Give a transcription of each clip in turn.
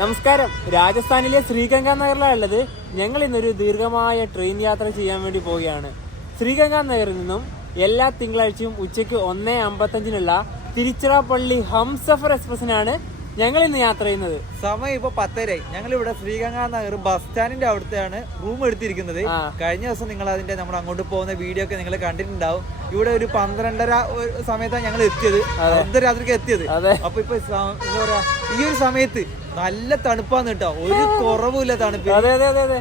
നമസ്കാരം. രാജസ്ഥാനിലെ ശ്രീഗംഗാ നഗറിലാണ് ഉള്ളത്. ഞങ്ങൾ ഇന്നൊരു ദീർഘമായ ട്രെയിൻ യാത്ര ചെയ്യാൻ വേണ്ടി പോവുകയാണ്. ശ്രീഗംഗാ നഗറിൽ നിന്നും എല്ലാ തിങ്കളാഴ്ചയും ഉച്ചയ്ക്ക് 1:55 തിരുച്ചിറപ്പള്ളി ഹംസഫർ എക്സ്പ്രസിനാണ് ഞങ്ങൾ ഇന്ന് യാത്ര ചെയ്യുന്നത്. സമയം ഇപ്പൊ 10:30. ഞങ്ങൾ ഇവിടെ ശ്രീഗംഗാ നഗർ ബസ് സ്റ്റാൻഡിന്റെ അവിടുത്തെയാണ് റൂം എടുത്തിരിക്കുന്നത്. കഴിഞ്ഞ ദിവസം നിങ്ങൾ അതിന്റെ നമ്മൾ അങ്ങോട്ട് പോകുന്ന വീഡിയോ ഒക്കെ നിങ്ങൾ കണ്ടിട്ടുണ്ടാവും. ഇവിടെ ഒരു 12:30 സമയത്താണ് ഞങ്ങൾ എത്തിയത്, അർദ്ധരാത്രിക്ക് എത്തിയത്. അപ്പൊ ഇപ്പൊ എന്താ പറയാ, ഈ ഒരു സമയത്ത് നല്ല തണുപ്പാന്ന് കേട്ടോ, ഒരു കുറവുമില്ല തണുപ്പ്.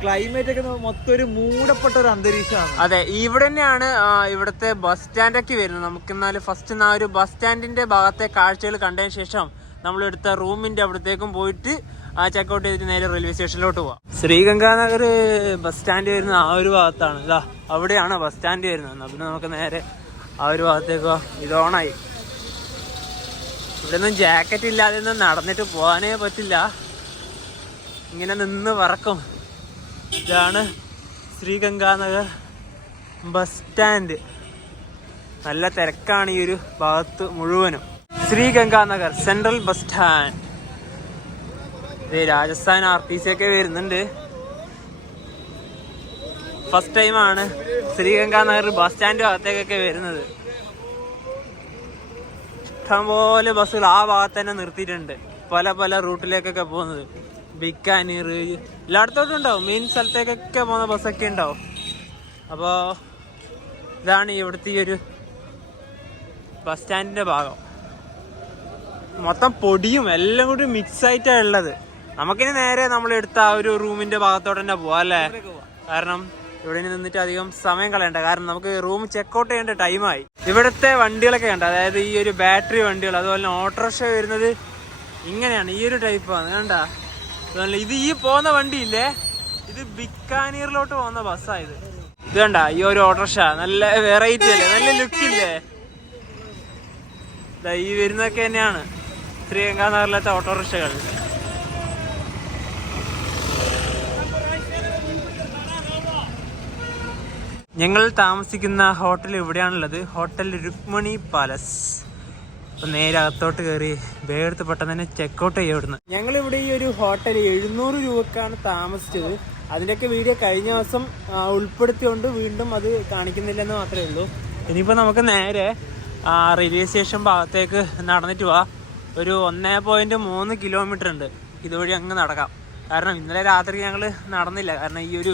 ക്ലൈമറ്റ് ഒക്കെ മൊത്തം ഒരു മൂടപ്പെട്ട ഒരു അന്തരീക്ഷമാണ്. അതെ, ഇവിടെ തന്നെയാണ് ഇവിടുത്തെ ബസ് സ്റ്റാൻഡൊക്കെ വരുന്നത്. നമുക്ക് എന്നാലും ഫസ്റ്റ് ആ ഒരു ബസ് സ്റ്റാൻഡിന്റെ ഭാഗത്തെ കാഴ്ചകൾ കണ്ടതിന് ശേഷം നമ്മൾ എടുത്ത റൂമിന്റെ അവിടത്തേക്കും പോയിട്ട് ചെക്കൗട്ട് ചെയ്തിട്ട് നേരെ റെയിൽവേ സ്റ്റേഷനിലോട്ട് പോവാം. ശ്രീഗംഗാനഗർ ബസ് സ്റ്റാൻഡ് വരുന്ന ആ ഒരു ഭാഗത്താണ്. ഇതാ അവിടെയാണ് ബസ് സ്റ്റാൻഡ് വരുന്നത്. പിന്നെ നമുക്ക് നേരെ ആ ഒരു ഭാഗത്തേക്കോ. ഇത് ഓണായി. ഇവിടെ ഒന്നും ജാക്കറ്റ് ഇല്ലാതെ ഒന്നും നടന്നിട്ട് പോകാനേ പറ്റില്ല, ഇങ്ങനെ നിന്ന് പറക്കും. ഇതാണ് ശ്രീഗംഗാനഗർ ബസ് സ്റ്റാൻഡ്. നല്ല തിരക്കാണ് ഈ ഒരു ഭാഗത്ത് മുഴുവനും. Sri Ganganagar central bus stand. Rajasthan RTC ഒക്കെ വരുന്നുണ്ട്. ഫസ്റ്റ് ടൈമാണ് ശ്രീഗംഗാനഗർ ബസ് സ്റ്റാൻഡ് ഭാഗത്തേക്കൊക്കെ വരുന്നത്. ഇഷ്ടംപോലെ ബസ്സുകൾ ആ ഭാഗത്ത് തന്നെ നിർത്തിയിട്ടുണ്ട്, പല പല റൂട്ടിലേക്കൊക്കെ പോകുന്നത്. ബിക്കാനീർ എല്ലായിടത്തോട്ടും ഉണ്ടാവും, മെയിൻ സ്ഥലത്തേക്കൊക്കെ പോകുന്ന ബസ്സൊക്കെ ഉണ്ടാവും. അപ്പോൾ ഇതാണ് ഇവിടുത്തെ ഈ ഒരു ബസ് സ്റ്റാൻഡിന്റെ ഭാഗം. മൊത്തം പൊടിയും എല്ലാം കൂടി മിക്സ് ആയിട്ടാണ് ഉള്ളത്. നമുക്കിനി നേരെ നമ്മളെടുത്ത ആ ഒരു റൂമിന്റെ ഭാഗത്തോട്ട് തന്നെ പോവാം അല്ലേ? കാരണം ഇവിടെ നിന്നിട്ട് അധികം സമയം കളയണ്ട, കാരണം നമുക്ക് റൂം ചെക്കൗട്ട് ചെയ്യേണ്ട ടൈമായി. ഇവിടുത്തെ വണ്ടികളൊക്കെ കണ്ട, അതായത് ഈ ഒരു ബാറ്ററി വണ്ടികൾ, അതുപോലെ തന്നെ ഓട്ടോറിക്ഷ വരുന്നത് ഇങ്ങനെയാണ്, ഈ ഒരു ടൈപ്പാണ് കണ്ട. ഇത് ഈ പോകുന്ന വണ്ടിയില്ലേ, ഇത് ബിക്കാനീറിലോട്ട് പോകുന്ന ബസ്സായത്. ഇത് കണ്ട, ഈ ഒരു ഓട്ടോറിക്ഷ നല്ല വെറൈറ്റി അല്ലേ, നല്ല ലുക്കില്ലേ. ഈ വരുന്നതൊക്കെ തന്നെയാണ് ശ്രീഗംഗാനഗറിലത്തെ ഓട്ടോറിക്ഷകൾ. ഞങ്ങൾ താമസിക്കുന്ന ഹോട്ടൽ ഇവിടെയാണുള്ളത്, ഹോട്ടൽ രുക്മണി പാലസ്. അപ്പം നേരെ അകത്തോട്ട് കയറി വേഗത്ത് പെട്ടെന്ന് തന്നെ ചെക്കൗട്ട് ചെയ്യാം ഇവിടുന്ന്. ഞങ്ങളിവിടെ ഈ ഒരു ഹോട്ടൽ 700 രൂപക്കാണ് താമസിച്ചത്. അതിൻ്റെയൊക്കെ വീഡിയോ കഴിഞ്ഞ ദിവസം ഉൾപ്പെടുത്തിക്കൊണ്ട് വീണ്ടും അത് കാണിക്കുന്നില്ലെന്ന് മാത്രമേ ഉള്ളൂ. ഇനിയിപ്പോൾ നമുക്ക് നേരെ റെയിൽവേ സ്റ്റേഷൻ ഭാഗത്തേക്ക് നടന്നിട്ട് പോവാം. ഒരു 1.3 കിലോമീറ്റർ ഉണ്ട്. ഇതുവഴി അങ്ങ് നടക്കാം. കാരണം ഇന്നലെ രാത്രി ഞങ്ങൾ നടന്നില്ല, കാരണം ഈ ഒരു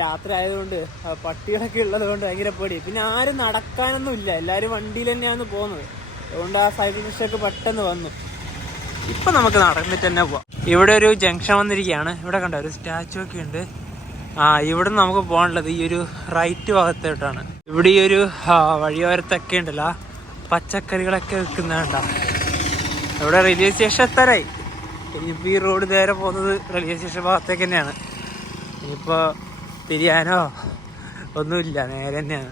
രാത്രി ആയതുകൊണ്ട് പട്ടികളൊക്കെ ഉള്ളത് കൊണ്ട് ഭയങ്കര പേടി. പിന്നെ ആരും നടക്കാനൊന്നും ഇല്ല, എല്ലാവരും വണ്ടിയിൽ തന്നെയാണ് പോകുന്നത്. അതുകൊണ്ട് ആ സൈക്കിൾ റിക്ഷയൊക്കെ പെട്ടെന്ന് വന്നു. ഇപ്പം നമുക്ക് നടന്നിട്ട് തന്നെ പോവാം. ഇവിടെ ഒരു ജംഗ്ഷൻ വന്നിരിക്കുകയാണ്. ഇവിടെ കണ്ട ഒരു സ്റ്റാച്ചു ഒക്കെ ഉണ്ട്. ഇവിടെ നമുക്ക് പോകാനുള്ളത് ഈ ഒരു റൈറ്റ് ഭാഗത്തോട്ടാണ്. ഇവിടെ ഈ ഒരു വഴിയോരത്തൊക്കെ ഉണ്ടല്ലോ പച്ചക്കറികളൊക്കെ വിൽക്കുന്നുണ്ട. ഇവിടെ റെയിൽവേ സ്റ്റേഷൻ എത്താറായി. ഇനിയിപ്പോൾ ഈ റോഡ് നേരെ പോകുന്നത് റെയിൽവേ സ്റ്റേഷൻ ഭാഗത്തേക്ക് തന്നെയാണ്. ഇനിയിപ്പോൾ തിരിയാനോ ഒന്നുമില്ല, നേരെ തന്നെയാണ്.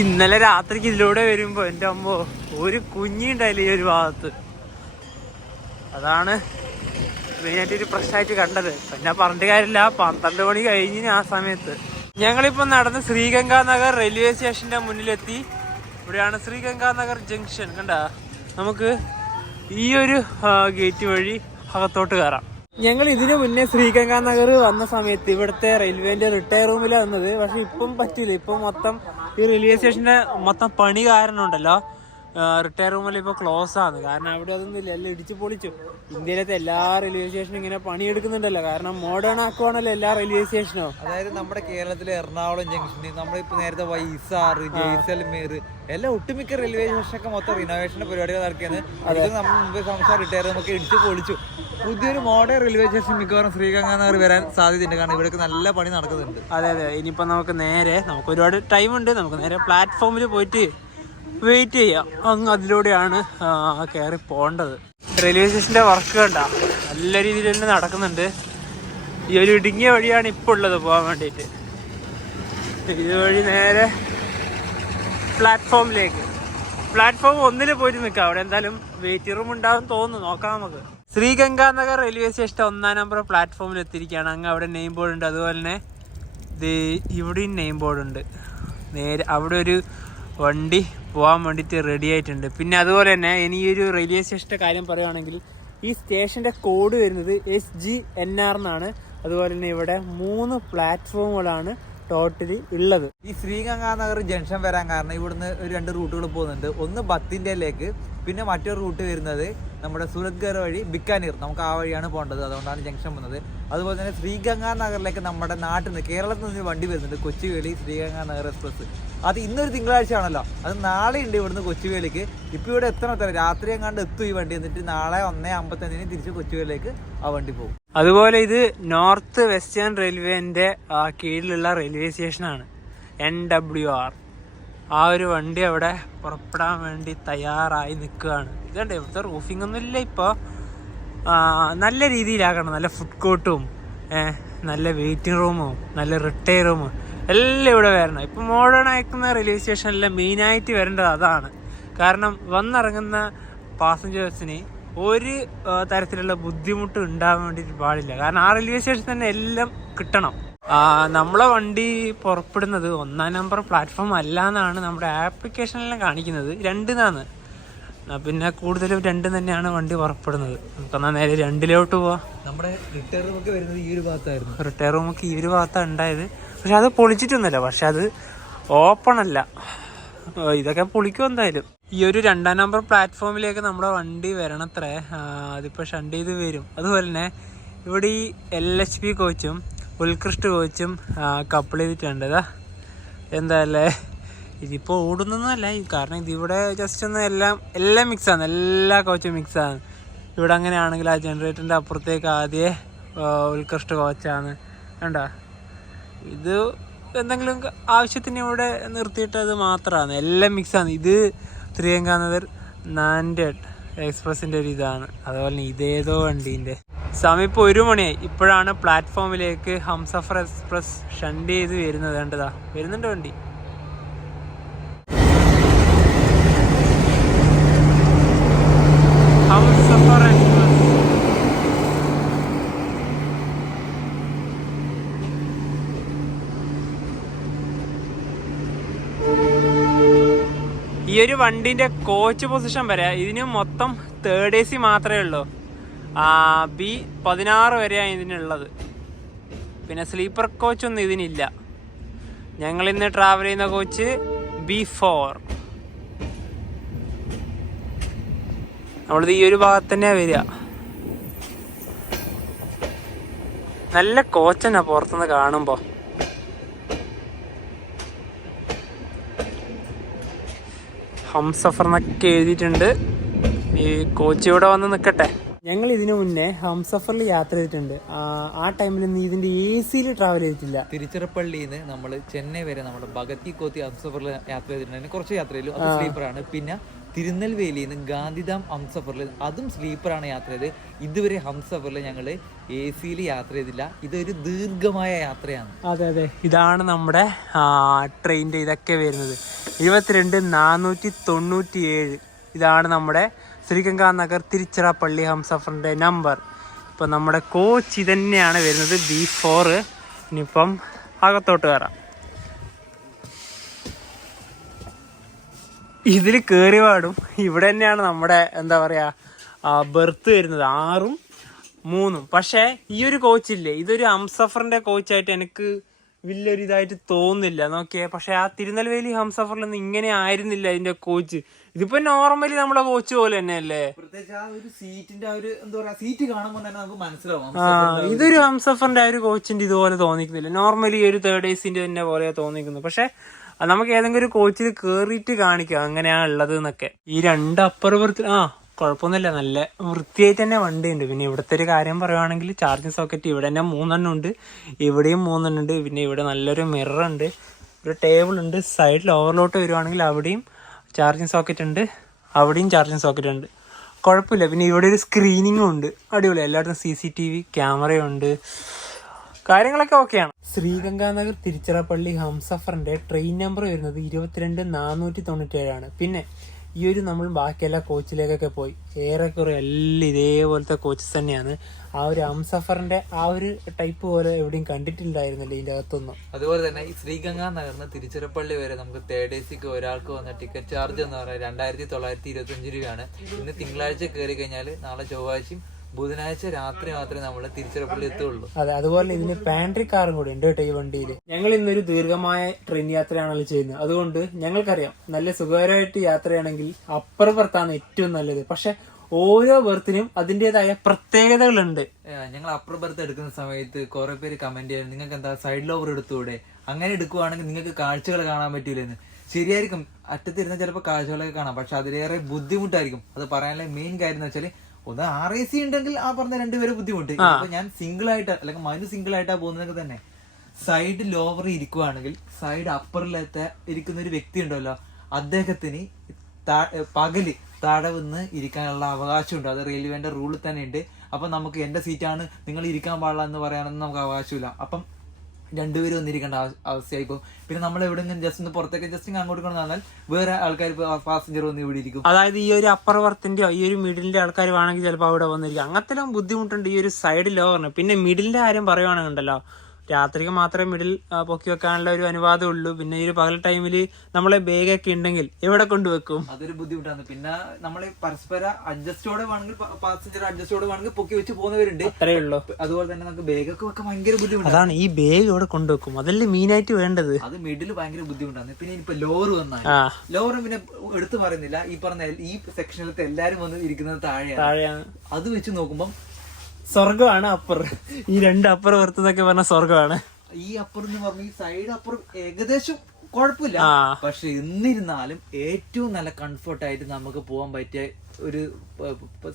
ഇന്നലെ രാത്രിക്ക് ഇതിലൂടെ വരുമ്പോൾ എൻ്റെ അമ്മോ ഒരു കുഞ്ഞിണ്ടായില്ല ഈ ഒരു ഭാഗത്ത്. അതാണ് മെയിനായിട്ട് ഒരു പ്രശ്നമായിട്ട് കണ്ടത്. പിന്നെ പറഞ്ഞിട്ട് കാര്യമില്ല, 12 മണി കഴിഞ്ഞിന് ആ സമയത്ത്. ഞങ്ങളിപ്പോൾ നടന്ന് ശ്രീഗംഗാനഗർ റെയിൽവേ സ്റ്റേഷന്റെ മുന്നിലെത്തി. ഇവിടെയാണ് ശ്രീഗംഗാനഗർ ജംഗ്ഷൻ. കണ്ട, നമുക്ക് ഈ ഒരു ഗേറ്റ് വഴി അകത്തോട്ട് കയറാം. ഞങ്ങൾ ഇതിനു മുന്നേ ശ്രീഗംഗാനഗർ വന്ന സമയത്ത് ഇവിടുത്തെ റെയിൽവേന്റെ റിട്ടയർ റൂമിലാണ് വന്നത്. പക്ഷെ ഇപ്പം പറ്റില്ല. ഇപ്പം മൊത്തം ഈ റെയിൽവേ സ്റ്റേഷന്റെ മൊത്തം പണി കാരണം ഉണ്ടല്ലോ, റിട്ടയർ റൂമിൽ ഇപ്പോൾ ക്ലോസ് ആണ്. കാരണം അവിടെ അതൊന്നും ഇല്ല, എല്ലാം ഇടിച്ചു പൊളിച്ചു. ഇന്ത്യയിലത്തെ എല്ലാ റെയിൽവേ സ്റ്റേഷനും ഇങ്ങനെ പണിയെടുക്കുന്നുണ്ടല്ലോ, കാരണം മോഡേൺ ആക്കുവാണല്ലോ എല്ലാ റെയിൽവേ സ്റ്റേഷനും. അതായത് നമ്മുടെ കേരളത്തിലെ എറണാകുളം ജംഗ്ഷൻ, നമ്മളിപ്പോൾ നേരത്തെ വൈസാർ, ജയ്സൽമീർ, എല്ലാം ഒട്ടുമിക്ക റെയിൽവേ സ്റ്റേഷനൊക്കെ മൊത്തം റിനോവേഷന്റെ പരിപാടികൾ നടക്കിയാണ്. അത് നമ്മൾ മുമ്പ് സംസാരം റിട്ടയർ നമുക്ക് ഇടിച്ചു പൊളിച്ചു. പുതിയൊരു മോഡേൺ റെയിൽവേ സ്റ്റേഷൻ മിക്കവാറും ശ്രീഗംഗാനഗർ വരാൻ സാധ്യതയുണ്ട്, കാരണം ഇവിടേക്ക് നല്ല പണി നടക്കുന്നുണ്ട്. അതെ അതെ. ഇനിയിപ്പോൾ നമുക്ക് ഒരുപാട് ടൈമുണ്ട്. നമുക്ക് നേരെ പ്ലാറ്റ്ഫോമിൽ പോയിട്ട് വെയിറ്റ് ചെയ്യാം. അങ്ങ് അതിലൂടെയാണ് കയറി പോകേണ്ടത്. റെയിൽവേ സ്റ്റേഷന്റെ വർക്ക് കണ്ട നല്ല രീതിയിൽ തന്നെ നടക്കുന്നുണ്ട്. ഈ ഒരു ഇടുങ്ങിയ വഴിയാണ് ഇപ്പോൾ ഉള്ളത് പോകാൻ വേണ്ടിയിട്ട്. ഇതുവഴി നേരെ പ്ലാറ്റ്ഫോമിലേക്ക്. പ്ലാറ്റ്ഫോം 1 പോയിട്ട് നിൽക്കാം. അവിടെ എന്തായാലും വെയിറ്റ് റൂം ഉണ്ടാവും തോന്നുന്നു, നോക്കാം നമുക്ക്. ശ്രീഗംഗാനഗർ റെയിൽവേ സ്റ്റേഷൻ 1-ാം നമ്പർ പ്ലാറ്റ്ഫോമിൽ എത്തിയിരിക്കുകയാണ്. അങ്ങ് അവിടെ നെയിം ബോർഡ് ഉണ്ട്, അതുപോലെ തന്നെ ഇവിടെയും നെയിം ബോർഡ് ഉണ്ട്. നേരെ അവിടെ ഒരു വണ്ടി പോകാൻ വേണ്ടിയിട്ട് റെഡി ആയിട്ടുണ്ട്. പിന്നെ അതുപോലെ തന്നെ ഇനി ഈ ഒരു റെയിൽവേ സ്റ്റേഷൻ്റെ കാര്യം പറയുകയാണെങ്കിൽ ഈ സ്റ്റേഷൻ്റെ കോഡ് വരുന്നത് SGNR എന്നാണ്. അതുപോലെ തന്നെ ഇവിടെ 3 പ്ലാറ്റ്ഫോമുകളാണ് ടോട്ടലി ഉള്ളത്. ഈ ശ്രീഗംഗാനഗർ ജംഗ്ഷൻ വരാൻ കാരണം ഇവിടുന്ന് ഒരു 2 റൂട്ടുകൾ പോകുന്നുണ്ട്. ഒന്ന് ബത്തിൻ്റെയിലേക്ക്, പിന്നെ മറ്റൊരു റൂട്ട് വരുന്നത് നമ്മുടെ സൂരത്ഗർ വഴി ബിക്കാനീർ, നമുക്ക് ആ വഴിയാണ് പോകേണ്ടത്. അതുകൊണ്ടാണ് ജംഗ്ഷൻ വന്നത്. അതുപോലെ തന്നെ ശ്രീഗംഗാനഗറിലേക്ക് നമ്മുടെ നാട്ടിൽ നിന്ന് കേരളത്തിൽ നിന്ന് വണ്ടി വരുന്നുണ്ട്, കൊച്ചുവേളി ശ്രീഗംഗാനഗർ എക്സ്പ്രസ്. അത് ഇന്നൊരു തിങ്കളാഴ്ച ആണല്ലോ, അത് നാളെ ഉണ്ട് ഇവിടുന്ന് കൊച്ചുവേളിക്ക്. ഇപ്പോൾ ഇവിടെ എത്ര രാത്രി എങ്ങാണ്ട് എത്തും ഈ വണ്ടി. എന്നിട്ട് നാളെ 1:55 തിരിച്ച് കൊച്ചുവേളിലേക്ക് ആ വണ്ടി പോകും. അതുപോലെ ഇത് നോർത്ത് വെസ്റ്റേൺ റെയിൽവേൻ്റെ കീഴിലുള്ള റെയിൽവേ സ്റ്റേഷനാണ്. NWR. ആ ഒരു വണ്ടി അവിടെ പുറപ്പെടാൻ വേണ്ടി തയ്യാറായി നിൽക്കുകയാണ്. ഇതുണ്ട്, ഇവിടുത്തെ റൂഫിംഗ് ഒന്നും ഇല്ല ഇപ്പോൾ. നല്ല രീതിയിലാക്കണം, നല്ല ഫുഡ് കോർട്ടും നല്ല വെയിറ്റിംഗ് റൂമും നല്ല റിട്ടയർ റൂമും എല്ലാം ഇവിടെ വരണം. ഇപ്പം മോഡേൺ അയക്കുന്ന റെയിൽവേ സ്റ്റേഷനിലെ മെയിനായിട്ട് വരേണ്ടത് അതാണ്. കാരണം വന്നിറങ്ങുന്ന പാസഞ്ചേഴ്സിന് ഒരു തരത്തിലുള്ള ബുദ്ധിമുട്ട് ഉണ്ടാകാൻ വേണ്ടിയിട്ട് പാടില്ല. കാരണം ആ റെയിൽവേ സ്റ്റേഷൻ തന്നെ എല്ലാം കിട്ടണം. നമ്മളെ വണ്ടി പുറപ്പെടുന്നത് 1-ാം നമ്പർ പ്ലാറ്റ്ഫോം അല്ല എന്നാണ് നമ്മുടെ ആപ്ലിക്കേഷനിലെല്ലാം കാണിക്കുന്നത്. 2 പിന്നെ കൂടുതലും 2 തന്നെയാണ് വണ്ടി പുറപ്പെടുന്നത്. നമുക്കെന്നാൽ നേരെ 2-ലോട്ട് പോവാം. നമ്മുടെ റിട്ടയർ റൂമൊക്കെ വരുന്നത് ഈ ഒരു ഭാഗത്തായിരുന്നു. റിട്ടയർ റൂമൊക്കെ ഈ ഒരു ഭാഗത്താണ് ഉണ്ടായത്. പക്ഷെ അത് പൊളിച്ചിട്ടൊന്നുമില്ല, പക്ഷെ അത് ഓപ്പൺ അല്ല. ഇതൊക്കെ പൊളിക്കും എന്തായാലും. ഈ ഒരു 2-ാം നമ്പർ പ്ലാറ്റ്ഫോമിലേക്ക് നമ്മുടെ വണ്ടി വരണത്രേ. അതിപ്പോൾ ഷണ്ട് ചെയ്ത് വരും. അതുപോലെ തന്നെ ഇവിടെ ഈ LHP കോച്ചും ഉത്കൃഷ്ട കോച്ചും കപ്പിൾ ചെയ്തിട്ടുണ്ട്. എന്താല്ലേ, ഇതിപ്പോൾ ഓടുന്നൊന്നുമല്ല, കാരണം ഇതിവിടെ ജസ്റ്റ് ഒന്ന് എല്ലാം മിക്സാണ്, എല്ലാ കോച്ചും മിക്സാണ്. ഇവിടെ അങ്ങനെയാണെങ്കിൽ ആ ജനറേറ്ററിൻ്റെ അപ്പുറത്തേക്ക് ആദ്യമേ ഉത്കൃഷ്ട കോച്ചാണ്. കണ്ടോ, ഇത് എന്തെങ്കിലും ആവശ്യത്തിന് ഇവിടെ നിർത്തിയിട്ട് അത് മാത്രമാണ്, എല്ലാം മിക്സാണ്. ഇത് ശ്രീഗംഗാനഗർ നാൻഡേഡ് എക്സ്പ്രസിൻ്റെ ഒരു ഇതാണ്. അതുപോലെ ഇതേതോ വണ്ടീൻ്റെ. സമയം ഇപ്പോൾ 1 മണിയായി. ഇപ്പോഴാണ് പ്ലാറ്റ്ഫോമിലേക്ക് ഹംസഫർ എക്സ്പ്രസ് ഷണ്ട് ചെയ്ത് വരുന്നത്. കണ്ടതാ, വരുന്നുണ്ട് വണ്ടി. ഹംസഫർ എക്സ്പ്രസ് ഈ ഒരു വണ്ടീൻ്റെ കോച്ച് പൊസിഷൻ വരെ ഇതിന് മൊത്തം 3rd AC മാത്രമേ ഉള്ളൂ. B16 വരെയാണ് ഇതിനുള്ളത്. പിന്നെ സ്ലീപ്പർ കോച്ചൊന്നും ഇതിനില്ല. ഞങ്ങളിന്ന് ട്രാവൽ ചെയ്യുന്ന കോച്ച് B4. നമ്മളിത് ഈ ഒരു ഭാഗത്ത് തന്നെയാണ് വരിക. നല്ല കോച്ച് തന്നെ പുറത്തുനിന്ന് കാണുമ്പോൾ. ഹംസഫർ എന്നൊക്കെ എഴുതിയിട്ടുണ്ട്. ഈ കോച്ച് ഇവിടെ വന്ന് നിൽക്കട്ടെ. ഞങ്ങൾ ഇതിനു മുന്നേ ഹംസഫറിൽ യാത്ര ചെയ്തിട്ടുണ്ട്. ആ ടൈമിൽ നീ ഇതിന്റെ AC ട്രാവൽ ചെയ്തിട്ടില്ല. തിരുച്ചിറപ്പള്ളിയിൽ നിന്ന് നമ്മൾ ചെന്നൈ വരെ നമ്മുടെ ഭഗത് കോത്തി ഹംസഫറിൽ യാത്ര ചെയ്തിട്ടുണ്ട്. കുറച്ച് യാത്ര ചെയ്തു, അത് സ്ലീപ്പറാണ്. പിന്നെ തിരുനെൽവേലിയിൽ നിന്ന് ഗാന്ധിധാം ഹംസഫറിൽ, അതും സ്ലീപ്പറാണ് യാത്ര ചെയ്തത്. ഇതുവരെ ഹംസഫറിൽ ഞങ്ങൾ AC യാത്ര ചെയ്തില്ല. ഇതൊരു ദീർഘമായ യാത്രയാണ്. അതെ അതെ, ഇതാണ് നമ്മുടെ ട്രെയിനിൻ്റെ ഇതൊക്കെ വരുന്നത്. 22497. ഇതാണ് നമ്മുടെ ശ്രീഗംഗാനഗർ തിരുച്ചിറപ്പള്ളി ഹംസഫറിൻ്റെ നമ്പർ. ഇപ്പം നമ്മുടെ കോച്ച് ഇതന്നെയാണ് വരുന്നത്, B4. ഇനിയിപ്പം അകത്തോട്ട് കയറാം. ഇതിൽ കയറി പാടും. ഇവിടെ തന്നെയാണ് നമ്മുടെ എന്താ പറയുക ബെർത്ത് വരുന്നത്, 6ഉം 3ഉം. പക്ഷേ ഈ ഒരു കോച്ചില്ലേ, ഇതൊരു ഹംസഫറിൻ്റെ കോച്ചായിട്ട് എനിക്ക് വലിയൊരു ഇതായിട്ട് തോന്നുന്നില്ല. നോക്കിയേ, പക്ഷെ ആ തിരുനെൽവേലി ഹംസഫറിലൊന്നും ഇങ്ങനെ ആയിരുന്നില്ല ഇതിന്റെ കോച്ച്. ഇതിപ്പോ നോർമലി നമ്മളെ കോച്ച് പോലെ തന്നെയല്ലേ. പ്രത്യേകിച്ച് ആ ഒരു സീറ്റിന്റെ ആ ഒരു എന്താ പറയാ, സീറ്റ് കാണുമ്പോൾ തന്നെ നമുക്ക് മനസ്സിലാവും. ഇതൊരു ഹംസഫറിന്റെ ആ ഒരു കോച്ചിന്റെ ഇതുപോലെ തോന്നിക്കുന്നില്ല. നോർമലി ഒരു 3rd ACന്റെ തന്നെ പോലെ തോന്നിക്കുന്നു. പക്ഷെ നമുക്ക് ഏതെങ്കിലും ഒരു കോച്ചിൽ കേറിയിട്ട് കാണിക്കാം അങ്ങനെയാ ഉള്ളത് എന്നൊക്കെ. ഈ 2 അപ്പർ ബർത്ത് കുഴപ്പമൊന്നുമില്ല, നല്ല വൃത്തിയായിട്ട് തന്നെ വണ്ടി ഉണ്ട്. പിന്നെ ഇവിടുത്തെ ഒരു കാര്യം പറയുവാണെങ്കിൽ ചാർജിങ് സോക്കറ്റ് ഇവിടെ തന്നെ 3 ഉണ്ട്, ഇവിടെയും 3 ഉണ്ട്. പിന്നെ ഇവിടെ നല്ലൊരു മിറർ ഉണ്ട്, ഒരു ടേബിൾ ഉണ്ട്. സൈഡിൽ ഓവർലോട്ട് വരുവാണെങ്കിൽ അവിടെയും ചാർജിങ് സോക്കറ്റ് ഉണ്ട്, അവിടെയും ചാർജിങ് സോക്കറ്റ് ഉണ്ട്. കുഴപ്പമില്ല. പിന്നെ ഇവിടെ ഒരു സ്ക്രീനിങ്ങും ഉണ്ട്, അടിപൊളി. എല്ലായിടത്തും CCTV ക്യാമറയുണ്ട്, കാര്യങ്ങളൊക്കെ ഓക്കെയാണ്. ശ്രീഗംഗാനഗർ തിരുച്ചിറപ്പള്ളി ഹംസഫറിന്റെ ട്രെയിൻ നമ്പർ വരുന്നത് 22497 ആണ്. പിന്നെ ഈ ഒരു നമ്മൾ ബാക്കി എല്ലാ കോച്ചിലേക്കൊക്കെ പോയി ഏറെക്കുറെ എല്ലാം ഇതേപോലത്തെ കോച്ചസ് തന്നെയാണ്. ആ ഒരു ഹംസഫറിന്റെ ആ ഒരു ടൈപ്പ് പോലെ എവിടെയും കണ്ടിട്ടുണ്ടായിരുന്നില്ല ഇതിന്റെ അകത്തൊന്നും. അതുപോലെ തന്നെ ഈ ശ്രീഗംഗാ നഗറിന് തിരുച്ചിറപ്പള്ളി വരെ നമുക്ക് തേർഡ് എസിക്ക് ഒരാൾക്ക് വന്ന ടിക്കറ്റ് ചാർജ് എന്ന് പറയുന്നത് 2925 രൂപയാണ്. ഇന്ന് തിങ്കളാഴ്ച കയറി കഴിഞ്ഞാൽ നാളെ ചൊവ്വാഴ്ചയും ബുധനാഴ്ച രാത്രി മാത്രമേ നമ്മൾ തിരുച്ചിറപ്പള്ളി എത്തുള്ളൂ. അതെ, അതുപോലെ ഇതിന് പാൻട്രി കാറും കൂടി ഉണ്ട് കേട്ടോ ഈ വണ്ടിയിൽ. ഞങ്ങൾ ഇന്നൊരു ദീർഘമായ ട്രെയിൻ യാത്രയാണല്ലോ ചെയ്യുന്നത്. അതുകൊണ്ട് ഞങ്ങൾക്കറിയാം നല്ല സുഖകരമായിട്ട് യാത്രയാണെങ്കിൽ അപ്പർ ബർത്താണ് ഏറ്റവും നല്ലത്. പക്ഷെ ഓരോ ബർത്തിനും അതിൻ്റെതായ പ്രത്യേകതകളുണ്ട്. ഞങ്ങൾ അപ്പർ ബർത്ത് എടുക്കുന്ന സമയത്ത് കുറെ പേര് കമന്റ് ചെയ്യാൻ നിങ്ങൾക്ക് എന്താ സൈഡ് ലോവർ എടുത്തുകൂടെ, അങ്ങനെ എടുക്കുവാണെങ്കിൽ നിങ്ങൾക്ക് കാഴ്ചകൾ കാണാൻ പറ്റൂലെന്ന്. ശരിയായിരിക്കും, അറ്റത്തിരുന്ന ചിലപ്പോൾ കാഴ്ചകളൊക്കെ കാണാം, പക്ഷെ അതിലേറെ ബുദ്ധിമുട്ടായിരിക്കും. അത് പറയാനുള്ള മെയിൻ കാര്യം എന്ന് വെച്ചാൽ ഒന്ന് RAC ഉണ്ടെങ്കിൽ ആ പറഞ്ഞ രണ്ടുപേരെ ബുദ്ധിമുട്ട്. ഇപ്പൊ ഞാൻ സിംഗിൾ ആയിട്ട് അല്ലെങ്കിൽ മനു സിംഗിൾ ആയിട്ടാ പോകുന്നതൊക്കെ തന്നെ സൈഡ് ലോവർ ഇരിക്കുവാണെങ്കിൽ സൈഡ് അപ്പറിലത്തെ ഇരിക്കുന്ന ഒരു വ്യക്തി ഉണ്ടല്ലോ, അദ്ദേഹത്തിന് പകല് താഴെ വന്ന് ഇരിക്കാനുള്ള അവകാശമുണ്ട്. അത് റെയിൽവേന്റെ റൂളിൽ തന്നെ ഉണ്ട്. അപ്പൊ നമുക്ക് എന്റെ സീറ്റാണ് നിങ്ങൾ ഇരിക്കാൻ പാടില്ല എന്ന് പറയാനൊന്നും നമുക്ക് അവകാശമില്ല. അപ്പം രണ്ടുപേരും വന്നിരിക്കേണ്ട അവസ്ഥയായി പോകും. പിന്നെ നമ്മൾ എവിടെയെങ്കിലും ജസ്റ്റ് ഒന്ന് പുറത്തേക്ക് ജസ്റ്റ് അങ്ങോട്ട് കൊണ്ട് വന്നാൽ വേറെ ആൾക്കാർ പാസഞ്ചർ വന്ന് ഇവിടെ ഇരിക്കും. അതായത് ഈ ഒരു അപ്പർ ബർത്തിന്റെയോ ഈ ഒരു മിഡിലിന്റെ ആൾക്കാർ വേണമെങ്കിൽ ചിലപ്പോൾ അവിടെ വന്നിരിക്കും. അങ്ങനത്തെ ബുദ്ധിമുട്ടുണ്ട് ഈ ഒരു സൈഡ് ലോവറിന്. പിന്നെ മിഡിലിന്റെ കാര്യം പറയുവാണെന്നുണ്ടല്ലോ, രാത്രിക്ക് മാത്രമേ മിഡിൽ പൊക്കി വെക്കാനുള്ള ഒരു അനുവാദം ഉള്ളൂ. പിന്നെ ഈ ഒരു പകൽ ടൈമിൽ നമ്മളെ ബാഗൊക്കെ ഉണ്ടെങ്കിൽ എവിടെ കൊണ്ടുവെക്കും, അതൊരു ബുദ്ധിമുട്ടാണ്. പിന്നെ നമ്മള് പരസ്പര അഡ്ജസ്റ്റോടെ വേണമെങ്കിൽ പാസഞ്ചർ അഡ്ജസ്റ്റോടെ വേണമെങ്കിൽ പൊക്കി വെച്ച് പോകുന്നവരുണ്ട്, അത്രേ ഉള്ളൂ. അതുപോലെ തന്നെ നമുക്ക് ബാഗൊക്കെ വെക്കാൻ ഭയങ്കര ബുദ്ധിമുട്ടാണ്. അതാണ് ഈ ബാഗ് എവിടെ കൊണ്ടുവെക്കും, അതല്ലേ മെയിൻ ആയിട്ട് വേണ്ടത്. അത് മിഡിൽ ഭയങ്കര ബുദ്ധിമുട്ടാണ്. പിന്നെ ഇപ്പൊ ലോവർ വന്നാൽ ലോവർ പിന്നെ എടുത്തു പറയുന്നില്ല, ഈ പറഞ്ഞ ഈ സെക്ഷനിലത്തെ എല്ലാരും വന്ന് ഇരിക്കുന്നത് താഴെയാണ്. അത് വെച്ച് നോക്കുമ്പോൾ സ്വർഗമാണ് അപ്പർ. ഈ രണ്ട് അപ്പർ പുറത്തെന്നൊക്കെ പറഞ്ഞ സ്വർഗമാണ്. ഈ അപ്പർ എന്ന് പറഞ്ഞ ഈ സൈഡ് അപ്പർ ഏകദേശം കുഴപ്പമില്ല, പക്ഷെ എന്നിരുന്നാലും ഏറ്റവും നല്ല കംഫർട്ടായിട്ട് നമുക്ക് പോകാൻ പറ്റിയ ഒരു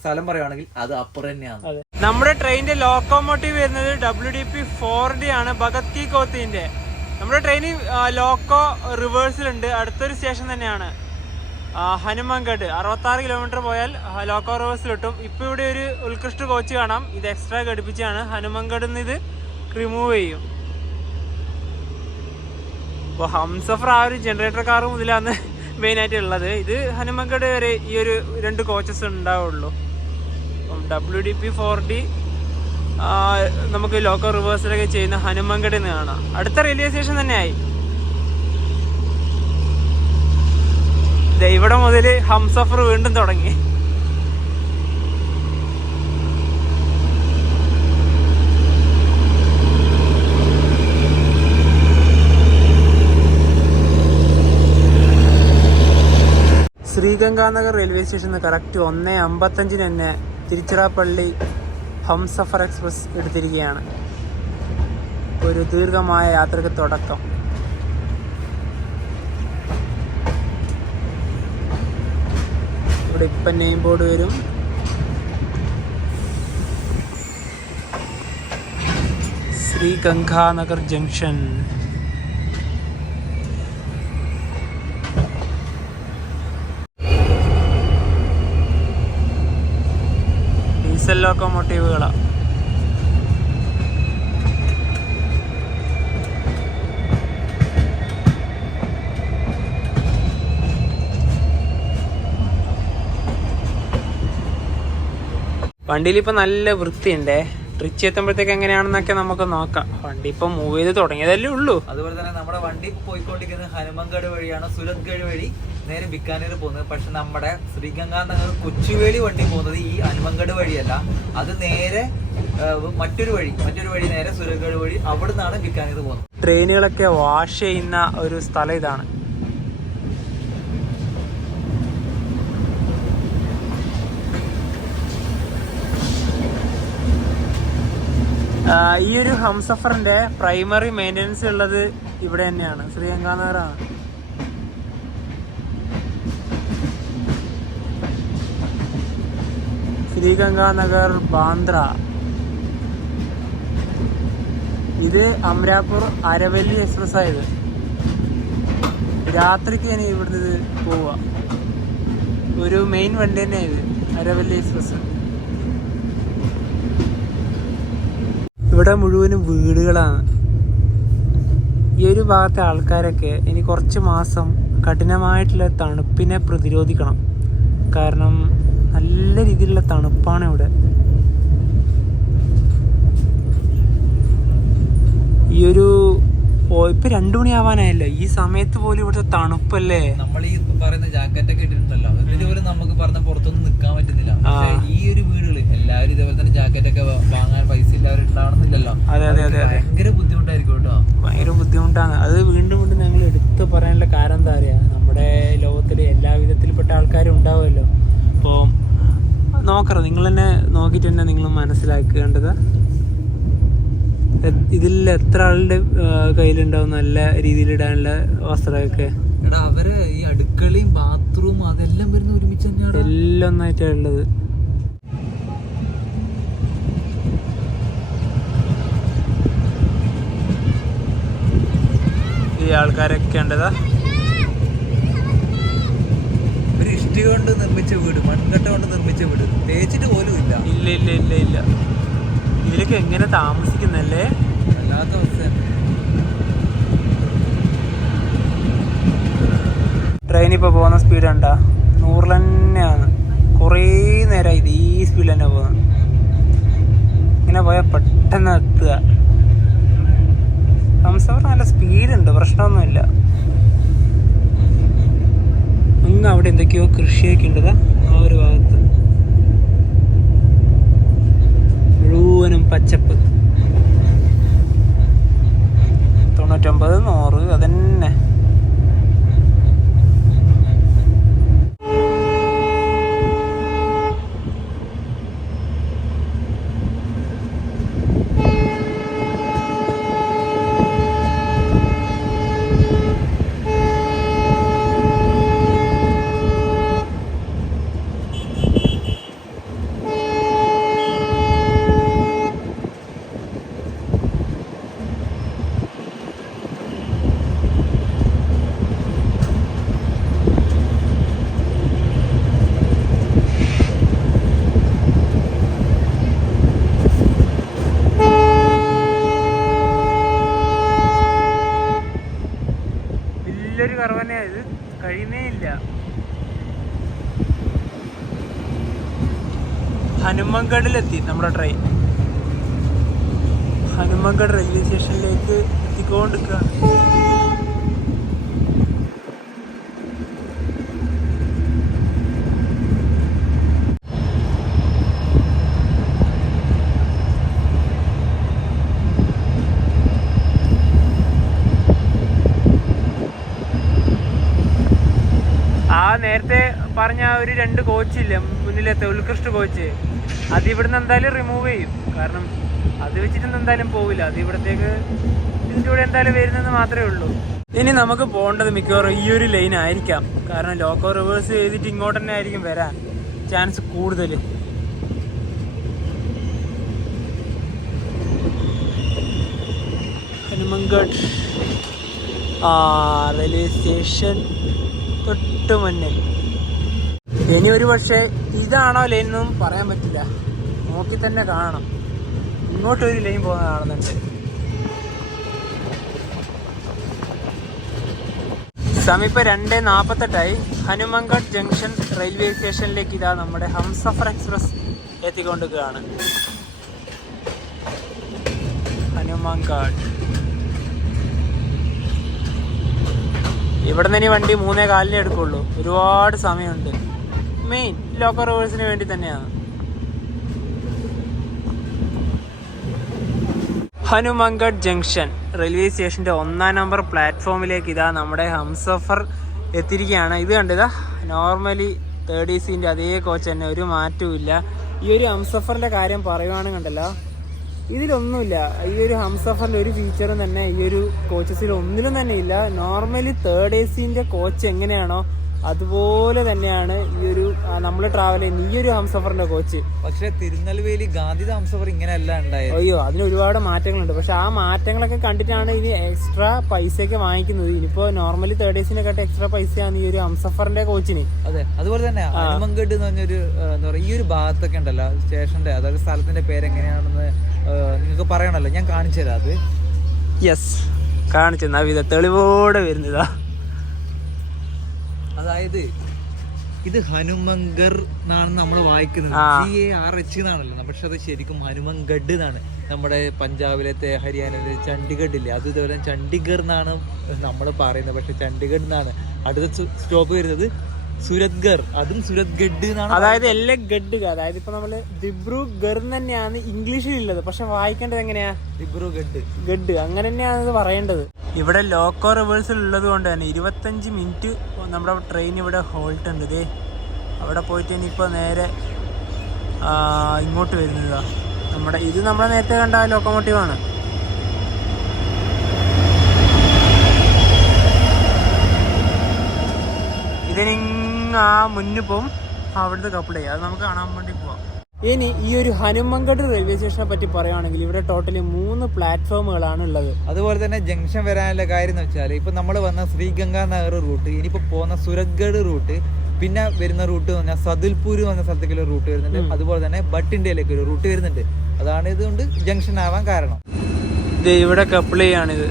സ്ഥലം പറയുകയാണെങ്കിൽ അത് അപ്പർ തന്നെയാണ്. നമ്മുടെ ട്രെയിനിന്റെ ലോക്കോമോട്ടീവ് വരുന്നത് WDP 4D ആണ്, ഭഗത് കി കോത്തിന്റെ. നമ്മുടെ ട്രെയിനിൽ ലോക്കോ റിവേഴ്സിലുണ്ട്. അടുത്തൊരു സ്റ്റേഷൻ തന്നെയാണ് ഹനുമാൻഗഡ്. 66 കിലോമീറ്റർ പോയാൽ ലോക്കോ റിവേഴ്സിൽ കിട്ടും. ഇപ്പൊ ഇവിടെ ഒരു ഉത്കൃഷ്ട കോച്ച് കാണാം, ഇത് എക്സ്ട്രാ ഘടിപ്പിച്ചാണ്. ഹനുമാൻഗഡിൽ നിന്ന് ഇത് റിമൂവ് ചെയ്യും. അപ്പോൾ ഹംസഫർ ആ ഒരു ജനറേറ്റർ കാർ മുതലാണ് മെയിനായിട്ട് ഉള്ളത്. ഇത് ഹനുമാൻഗഡ് വരെ ഈ ഒരു 2 കോച്ചസ് ഉണ്ടാവുള്ളൂ. അപ്പം WDP 4D നമുക്ക് ലോക്കോ റിവേഴ്സിലൊക്കെ ചെയ്യുന്ന ഹനുമാൻഗഡിൽ നിന്ന് കാണാം. അടുത്ത റെയിൽവേ സ്റ്റേഷൻ തന്നെയായി. ഇവിടെ മുതൽ ഹംസഫർ വീണ്ടും തുടങ്ങി. ശ്രീഗംഗാനഗർ റെയിൽവേ സ്റ്റേഷനിൽ കറക്റ്റ് 1:55 തന്നെ തിരുച്ചിറപ്പള്ളി ഹംസഫർ എക്സ്പ്രസ് എടുത്തിരിക്കുകയാണ്. ഒരു ദീർഘമായ യാത്രയ്ക്ക് തുടക്കം. ഇവിടെ ഇപ്പം നെയിം ബോർഡ് വരും. ശ്രീഗംഗാനഗർ ജംഗ്ഷൻ. ഡീസൽ ലോക്കോമോട്ടീവുകളാണ്. വണ്ടിയിൽ ഇപ്പൊ നല്ല വൃത്തിയുണ്ടേ. ട്രിച്ചി എത്തുമ്പോഴത്തേക്ക് എങ്ങനെയാണെന്നൊക്കെ നമുക്ക് നോക്കാം. വണ്ടി ഇപ്പൊ മൂവ് ചെയ്ത് തുടങ്ങിയതല്ലേ ഉള്ളൂ. അതുപോലെ തന്നെ നമ്മുടെ വണ്ടി പോയിക്കൊണ്ടിരിക്കുന്നത് ഹനുമാൻഗഡ് വഴിയാണ്, സുരത്ഗഡ് വഴി നേരെ ബിക്കാനീർ പോകുന്നത്. പക്ഷെ നമ്മുടെ ശ്രീഗംഗാനഗർ കൊച്ചുവേളി വണ്ടി പോകുന്നത് ഈ ഹനുമാൻഗഡ് വഴിയല്ല, അത് നേരെ മറ്റൊരു വഴി നേരെ സുരത്ഗഡ് വഴി, അവിടെ നിന്നാണ് ബിക്കാനീർ പോകുന്നത്. ട്രെയിനുകളൊക്കെ വാഷ് ചെയ്യുന്ന ഒരു സ്ഥലം ഇതാണ്. ഈ ഒരു ഹംസഫറിന്റെ പ്രൈമറി മെയിൻ്റെനൻസ് ഉള്ളത് ഇവിടെ തന്നെയാണ്, ശ്രീഗംഗാനഗറാണ്. ശ്രീഗംഗാനഗർ ബാന്ദ്ര. ഇത് അമരാപൂർ അരവല്ലി എക്സ്പ്രസ് ആയത്. രാത്രിക്ക് ഇനി ഇവിടുന്ന് ഇത് പോവുക. ഒരു മെയിൻ വണ്ടി തന്നെയാണ് ഇത്, അരവല്ലി എക്സ്പ്രസ്. ഇവിടെ മുഴുവനും വീടുകളാണ്. ഈ ഒരു ഭാഗത്തെ ആൾക്കാരൊക്കെ ഇനി കുറച്ച് മാസം കഠിനമായിട്ടുള്ള തണുപ്പിനെ പ്രതിരോധിക്കണം. കാരണം നല്ല രീതിയിലുള്ള തണുപ്പാണ് ഇവിടെ. ഈ ഒരു ഇപ്പൊ 2 മണിയാവാനായല്ലോ, ഈ സമയത്ത് പോലും ഇവിടുത്തെ തണുപ്പല്ലേ. നമ്മൾ ഈ പറയുന്ന ജാക്കറ്റ് ഒക്കെ ഇട്ടിട്ടുണ്ടല്ലോ, ഇതിന് പോലും നമുക്ക് പറഞ്ഞ പുറത്തൊന്നും നിൽക്കാൻ പറ്റുന്നില്ല. ഈ ഒരു വീടുകള് എല്ലാവരും ഇതേപോലെ തന്നെ ജാക്കറ്റ് ഒക്കെ വാങ്ങാൻ പൈസ എല്ലാവരും ഉണ്ടാവണമെന്നില്ലല്ലോ. അതെ അതെ അതെ ഭയങ്കര ബുദ്ധിമുട്ടായിരിക്കും കേട്ടോ, ഭയങ്കര ബുദ്ധിമുട്ടാണ്. അത് വീണ്ടും വീണ്ടും ഞങ്ങൾ എടുത്ത് പറയാനുള്ള കാരണം എന്താ അറിയാ, നമ്മുടെ ലോകത്തിൽ എല്ലാ വിധത്തിൽപ്പെട്ട ആൾക്കാരും ഉണ്ടാവുമല്ലോ. അപ്പോൾ നോക്കറ നിങ്ങൾ തന്നെ നോക്കിയിട്ട് തന്നെ നിങ്ങൾ മനസ്സിലാക്കേണ്ടത് ഇതിൽ എത്ര ആളുടെ കയ്യിലുണ്ടാവും നല്ല രീതിയിൽ ഇടാനുള്ള വസ്ത്രമൊക്കെ. അവര് ഈ അടുക്കളയും ബാത്റൂമും അതെല്ലാം വരുന്ന ഒരുമിച്ച് തന്നെയാണ്, എല്ലാം ഒന്നായിട്ടാണ് ഉള്ളത്. ഈ ആൾക്കാരൊക്കെ ഉണ്ടതാ ഒരു ഇഷ്ടിക കൊണ്ട് നിർമ്മിച്ച വീട്, മൺകട്ട കൊണ്ട് നിർമ്മിച്ച വീട്, തേച്ചിട്ട് പോലും ഇല്ല. ഇല്ല ഇല്ല ഇല്ല ഇല്ല ഇതിലൊക്കെ എങ്ങനെ താമസിക്കുന്നല്ലേ, വല്ലാത്ത അവസ്ഥ. ട്രെയിൻ ഇപ്പോൾ പോകുന്ന സ്പീഡ് കണ്ടാ 100 തന്നെയാണ്. കുറേ നേരമായി ഇത് ഈ സ്പീഡിൽ തന്നെ പോകുന്നത്. ഇങ്ങനെ പോയാൽ പെട്ടെന്ന് എത്തുക. ഹംസഫർ നല്ല സ്പീഡുണ്ട്, പ്രശ്നമൊന്നുമില്ല. അങ്ങ് അവിടെ എന്തൊക്കെയോ കൃഷിയൊക്കെ ഉണ്ടതാ ആ ഒരു ഭാഗത്ത്, മുഴുവനും പച്ചപ്പ്. 99, 100 അതന്നെ. വലിയൊരു കർവനെയാ ഇത്, കഴിയുന്നേ ഇല്ല. ഹനുമൻഗഡിലെത്തി നമ്മുടെ ട്രെയിൻ. ഹനുമൻഗഡ് റെയിൽവേ സ്റ്റേഷനിലേക്ക് എത്തിക്കൊണ്ടിരിക്കുകയാണ്. നേരത്തെ പറഞ്ഞ ഒരു 2 കോച്ചില്ലേ മുന്നിലത്തെ ഉത്കൃഷ്ട കോച്ച്, അത് ഇവിടുന്ന് എന്തായാലും റിമൂവ് ചെയ്യും. കാരണം അത് വെച്ചിട്ടൊന്നും എന്തായാലും പോവില്ല, അത് ഇവിടത്തേക്ക് ഇതിൻ്റെ കൂടെ എന്തായാലും വരുന്നെന്ന് മാത്രമേ ഉള്ളൂ. ഇനി നമുക്ക് പോകേണ്ടത് മിക്കവാറും ഈ ഒരു ലൈൻ ആയിരിക്കാം. കാരണം ലോക്കോ റിവേഴ്സ് ചെയ്തിട്ട് ഇങ്ങോട്ട് തന്നെ ആയിരിക്കും വരാൻ ചാൻസ് കൂടുതൽ. ഹനുമൻഗഡ് റെയിൽവേ സ്റ്റേഷൻ തൊട്ട് മുന്നിൽ. ഇനി ഒരു പക്ഷേ ഇതാണോ ലൈൻ എന്നും പറയാൻ പറ്റില്ല, നോക്കി തന്നെ കാണണം. ഇങ്ങോട്ടൊരു ലൈൻ പോകുന്ന കാണുന്നുണ്ട്. സമീപം 2:48 ഹനുമൻഗഡ് ജംഗ്ഷൻ റെയിൽവേ സ്റ്റേഷനിലേക്ക് ഇതാ നമ്മുടെ ഹംസഫർ എക്സ്പ്രസ് എത്തിക്കൊണ്ടിരിക്കുകയാണ്. ഹനുമൻഗഡ് ഇവിടെ നിന്ന് ഇനി വണ്ടി 3:15 എടുക്കുള്ളൂ. ഒരുപാട് സമയമുണ്ട്. മെയിൻ ലോക്കൽ റിവേഴ്സിന് വേണ്ടി തന്നെയാണ്. ഹനുമൻഗഡ് ജംഗ്ഷൻ റെയിൽവേ സ്റ്റേഷൻ്റെ 1-ാം നമ്പർ പ്ലാറ്റ്ഫോമിലേക്ക് ഇതാ നമ്മുടെ ഹംസഫർ എത്തിയിരിക്കുകയാണ്. ഇത് കണ്ടിതാ നോർമലി 3rd AC അതേ കോച്ച് തന്നെ, ഒരു മാറ്റവും ഇല്ല. ഈ ഒരു ഹംസഫറിൻ്റെ കാര്യം പറയുവാണെങ്കിൽ കണ്ടല്ലോ, ഇതിലൊന്നുമില്ല. ഈ ഒരു ഹംസഫറിൻ്റെ ഒരു ഫീച്ചറും തന്നെ ഈ ഒരു കോച്ചസിൽ ഒന്നിലും തന്നെ ഇല്ല. നോർമലി 3rd AC കോച്ച് എങ്ങനെയാണോ അതുപോലെ തന്നെയാണ് ഈ ഒരു നമ്മൾ ട്രാവൽ ചെയ്യുന്ന ഈ ഒരു ഹംസഫറിന്റെ കോച്ച്. പക്ഷെ തിരുനെൽവേലി ഗാന്ധിത ഹംസഫർ ഇങ്ങനെയല്ല ഉണ്ടായത്. അയ്യോ, അതിന് ഒരുപാട് മാറ്റങ്ങളുണ്ട്. പക്ഷെ ആ മാറ്റങ്ങളൊക്കെ കണ്ടിട്ടാണ് ഇനി എക്സ്ട്രാ പൈസയൊക്കെ വാങ്ങിക്കുന്നത്. ഇനിയിപ്പോ നോർമലി 3rd AC എക്സ്ട്രാ പൈസയാണ് ഈ ഒരു ഹംസഫറിന്റെ കോച്ചിന്. അതെ, അതുപോലെ തന്നെ ഹനുമൻഗഡ് എന്ന് പറഞ്ഞൊരു എന്താ പറയുക, ഈ ഒരു ഭാഗത്തൊക്കെ ഉണ്ടല്ലോ സ്റ്റേഷന്റെ, അതായത് സ്ഥലത്തിന്റെ പേരെങ്ങനെയാണെന്ന് നിങ്ങൾക്ക് പറയണല്ലോ, ഞാൻ കാണിച്ചു തരാം അത്. യെസ്, കാണിച്ചു തെളിവോടെ വരുന്നതാ. അതായത് ഇത് ഹനുമൻഗർ എന്നാണ് നമ്മൾ വായിക്കുന്നത്, CARH എന്നാണല്ലോ, പക്ഷെ അത് ശരിക്കും ഹനുമൻഗഡ് എന്നാണ്. നമ്മുടെ പഞ്ചാബിലത്തെ ഹരിയാനയിലെ ചണ്ഡീഗഡ് ഇല്ലേ, അത് ഇതുപോലെ ചണ്ഡീഗർ എന്നാണ് നമ്മൾ പറയുന്നത്, പക്ഷെ ചണ്ഡീഗഡ് എന്നാണ്. അടുത്ത സ്റ്റോപ്പ് വരുന്നത് സുരത്ഗർ, അതും സുരത്ഗഡ് എന്നാണ്. അതായത് എല്ലാം ഗഡ്, അതായത് ഇപ്പൊ നമ്മള് ദിബ്രുഗർ തന്നെയാണ് ഇംഗ്ലീഷിലുള്ളത്, പക്ഷെ വായിക്കേണ്ടത് എങ്ങനെയാ? ദിബ്രുഗഡ്, ഗഡ്, അങ്ങനെ തന്നെയാണ് പറയേണ്ടത്. ഇവിടെ ലോക്കോ റിവേഴ്സൽ ഉള്ളത് കൊണ്ട് തന്നെ 25 മിനിറ്റ് നമ്മുടെ ട്രെയിൻ ഇവിടെ ഹോൾട്ട് ഉണ്ട്. ഇതേ അവിടെ പോയിട്ട് ഇനിയിപ്പോൾ നേരെ ഇങ്ങോട്ട് വരുന്നതാ. ഇത് നമ്മളെ നേരത്തെ കണ്ട ലോക്കോമോട്ടീവാണ്. ഇതിനി മുന്നിൽ പോവും, അവിടുത്തെ കപ്പിൾ ചെയ്യാം, അത് നമുക്ക് കാണാൻ വേണ്ടി പോവാം. ഇനി ഈ ഒരു ഹനുമൻഗഡ് റെയിൽവേ സ്റ്റേഷനെ പറ്റി പറയുകയാണെങ്കിൽ ഇവിടെ ടോട്ടലി 3 പ്ലാറ്റ്ഫോമുകളാണ് ഉള്ളത്. അതുപോലെ തന്നെ ജംഗ്ഷൻ വരാനുള്ള കാര്യം എന്ന് വെച്ചാൽ ഇപ്പൊ നമ്മൾ വന്ന ശ്രീഗംഗാനഗർ റൂട്ട്, ഇനിയിപ്പോ പോകുന്ന സുരത്ഗഡ് റൂട്ട്, പിന്നെ വരുന്ന റൂട്ട് എന്ന് പറഞ്ഞാൽ സദുൽപൂർ എന്ന സ്ഥലത്തേക്കുള്ള റൂട്ട് വരുന്നുണ്ട്. അതുപോലെ തന്നെ ബട്ടിൻഡയിലേക്ക് ഒരു റൂട്ട് വരുന്നുണ്ട്. അതാണ് ഇതുകൊണ്ട് ജംഗ്ഷൻ ആവാൻ കാരണം. ഇത് ഇവിടെ കപ്പിൾ ചെയ്യാണിത്.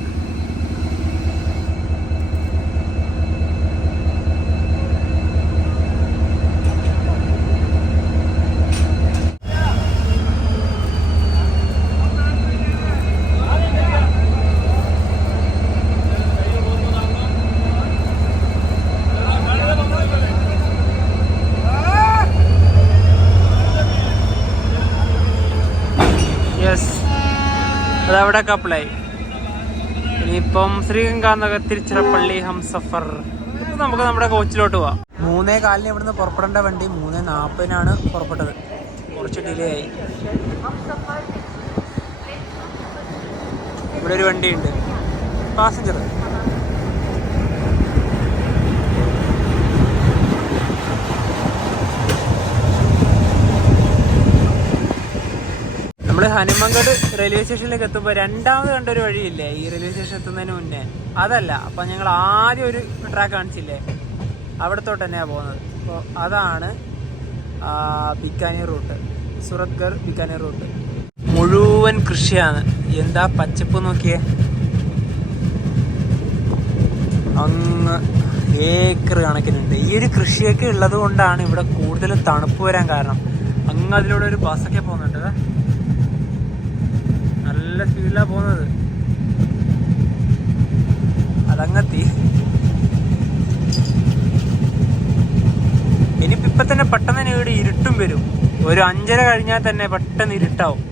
അതവിടെ കപ്പിളായി. ഇനിയിപ്പം ശ്രീഗംഗാനഗർ തിരുച്ചിറപ്പള്ളി ഹംസഫർ. ഇപ്പം നമുക്ക് നമ്മുടെ കോച്ചിലോട്ട് പോവാം. 3:15 ഇവിടുന്ന് പുറപ്പെടേണ്ട വണ്ടി 3:40 പുറപ്പെട്ടത്, കുറച്ച് ഡിലേ ആയി. ഇവിടെ ഒരു വണ്ടിയുണ്ട് പാസഞ്ചർ. നമ്മൾ ഹനുമൻഗഡ് റെയിൽവേ സ്റ്റേഷനിലേക്ക് എത്തുമ്പോൾ രണ്ടാമത് കണ്ടൊരു വഴിയില്ലേ ഈ റെയിൽവേ സ്റ്റേഷൻ എത്തുന്നതിന് മുന്നേ, അതല്ല. അപ്പം ഞങ്ങൾ ആദ്യം ഒരു ട്രാക്ക് കാണിച്ചില്ലേ, അവിടത്തോട്ട് തന്നെയാണ് പോകുന്നത്. അപ്പോൾ അതാണ് ബിക്കാനീർ റൂട്ട്, സുരത്ഗർ ബിക്കാനീർ റൂട്ട്. മുഴുവൻ കൃഷിയാണ്. എന്താ പച്ചപ്പ് നോക്കിയേ, അങ്ങ് ഏക്കർ കണക്കിനുണ്ട്. ഈ ഒരു കൃഷിയൊക്കെ ഉള്ളത് കൊണ്ടാണ് ഇവിടെ കൂടുതൽ തണുപ്പ് വരാൻ കാരണം. അങ്ങ് അതിലൂടെ ഒരു ബസ്സൊക്കെ പോകുന്നുണ്ട്, നല്ല സ്പീഡിലാണ് പോകുന്നത്. അതങ്ങത്തി ഇനിയിപ്പോൾ തന്നെ പെട്ടെന്ന് തന്നെ ഇവിടെ ഇരുട്ടും വരും. ഒരു 5:30 കഴിഞ്ഞാൽ തന്നെ പെട്ടെന്ന് ഇരുട്ടാവും.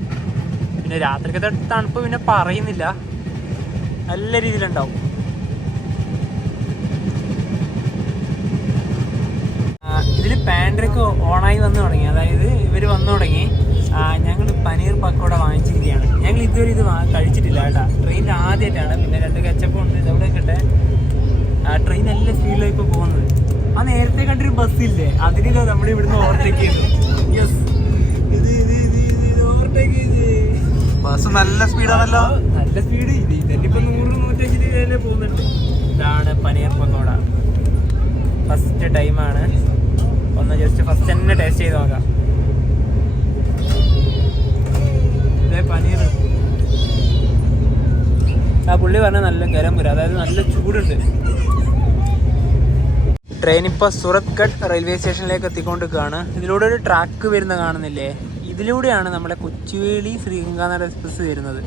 പിന്നെ രാത്രിക്കത്തെ തണുപ്പ് പിന്നെ പറയുന്നില്ല, നല്ല രീതിയിലുണ്ടാവും. ഇതിൽ പാൻഡ്രൊക്കെ ഓണായി വന്നു തുടങ്ങി. അതായത് ഇവർ വന്നു തുടങ്ങി. ഞങ്ങൾ പനീർ പക്കോട വാങ്ങിച്ചിരിക്കുകയാണ്. ഞങ്ങൾ ഇതുവരെ ഇത് കഴിച്ചിട്ടില്ല കേട്ടോ. ട്രെയിനിൽ ആദ്യമായിട്ടാണ്. പിന്നെ 2 കച്ചപ്പം ഉണ്ട് ഇതവിടെ കിട്ടെ. ട്രെയിൻ നല്ല സ്പീഡിലാണ് ഇപ്പോൾ പോകുന്നത്. ആ നേരത്തെ കണ്ടൊരു ബസ്സില്ലേ, അതിനിതാ നമ്മൾ ഇവിടുന്ന് ഓവർടേക്ക് ചെയ്തു. യെസ്, ഇത് ഓവർടേക്ക് ചെയ്ത് ബസ് നല്ല സ്പീഡാണല്ലോ, നല്ല സ്പീഡ്. ഇതന്നെ ഇപ്പം 100-150 പോകുന്നുണ്ട്. ഇതാണ് പനീർ പക്കോട. ഫസ്റ്റ് ടൈമാണ്. ഒന്ന് ജസ്റ്റ് ഫസ്റ്റ് തന്നെ ടേസ്റ്റ് ചെയ്ത് നോക്കാം. ഇതേ പനീർ ആ പുള്ളി പറഞ്ഞാൽ നല്ല ഗരം വരും, അതായത് നല്ല ചൂടുണ്ട്. ട്രെയിൻ ഇപ്പോൾ സുരത്ഗഡ് റെയിൽവേ സ്റ്റേഷനിലേക്ക് എത്തിക്കൊണ്ടിരിക്കുകയാണ്. ഇതിലൂടെ ഒരു ട്രാക്ക് വരുന്ന കാണുന്നില്ലേ, ഇതിലൂടെയാണ് നമ്മുടെ കൊച്ചുവേളി ശ്രീഗംഗാനഗർ എക്സ്പ്രസ് വരുന്നത്.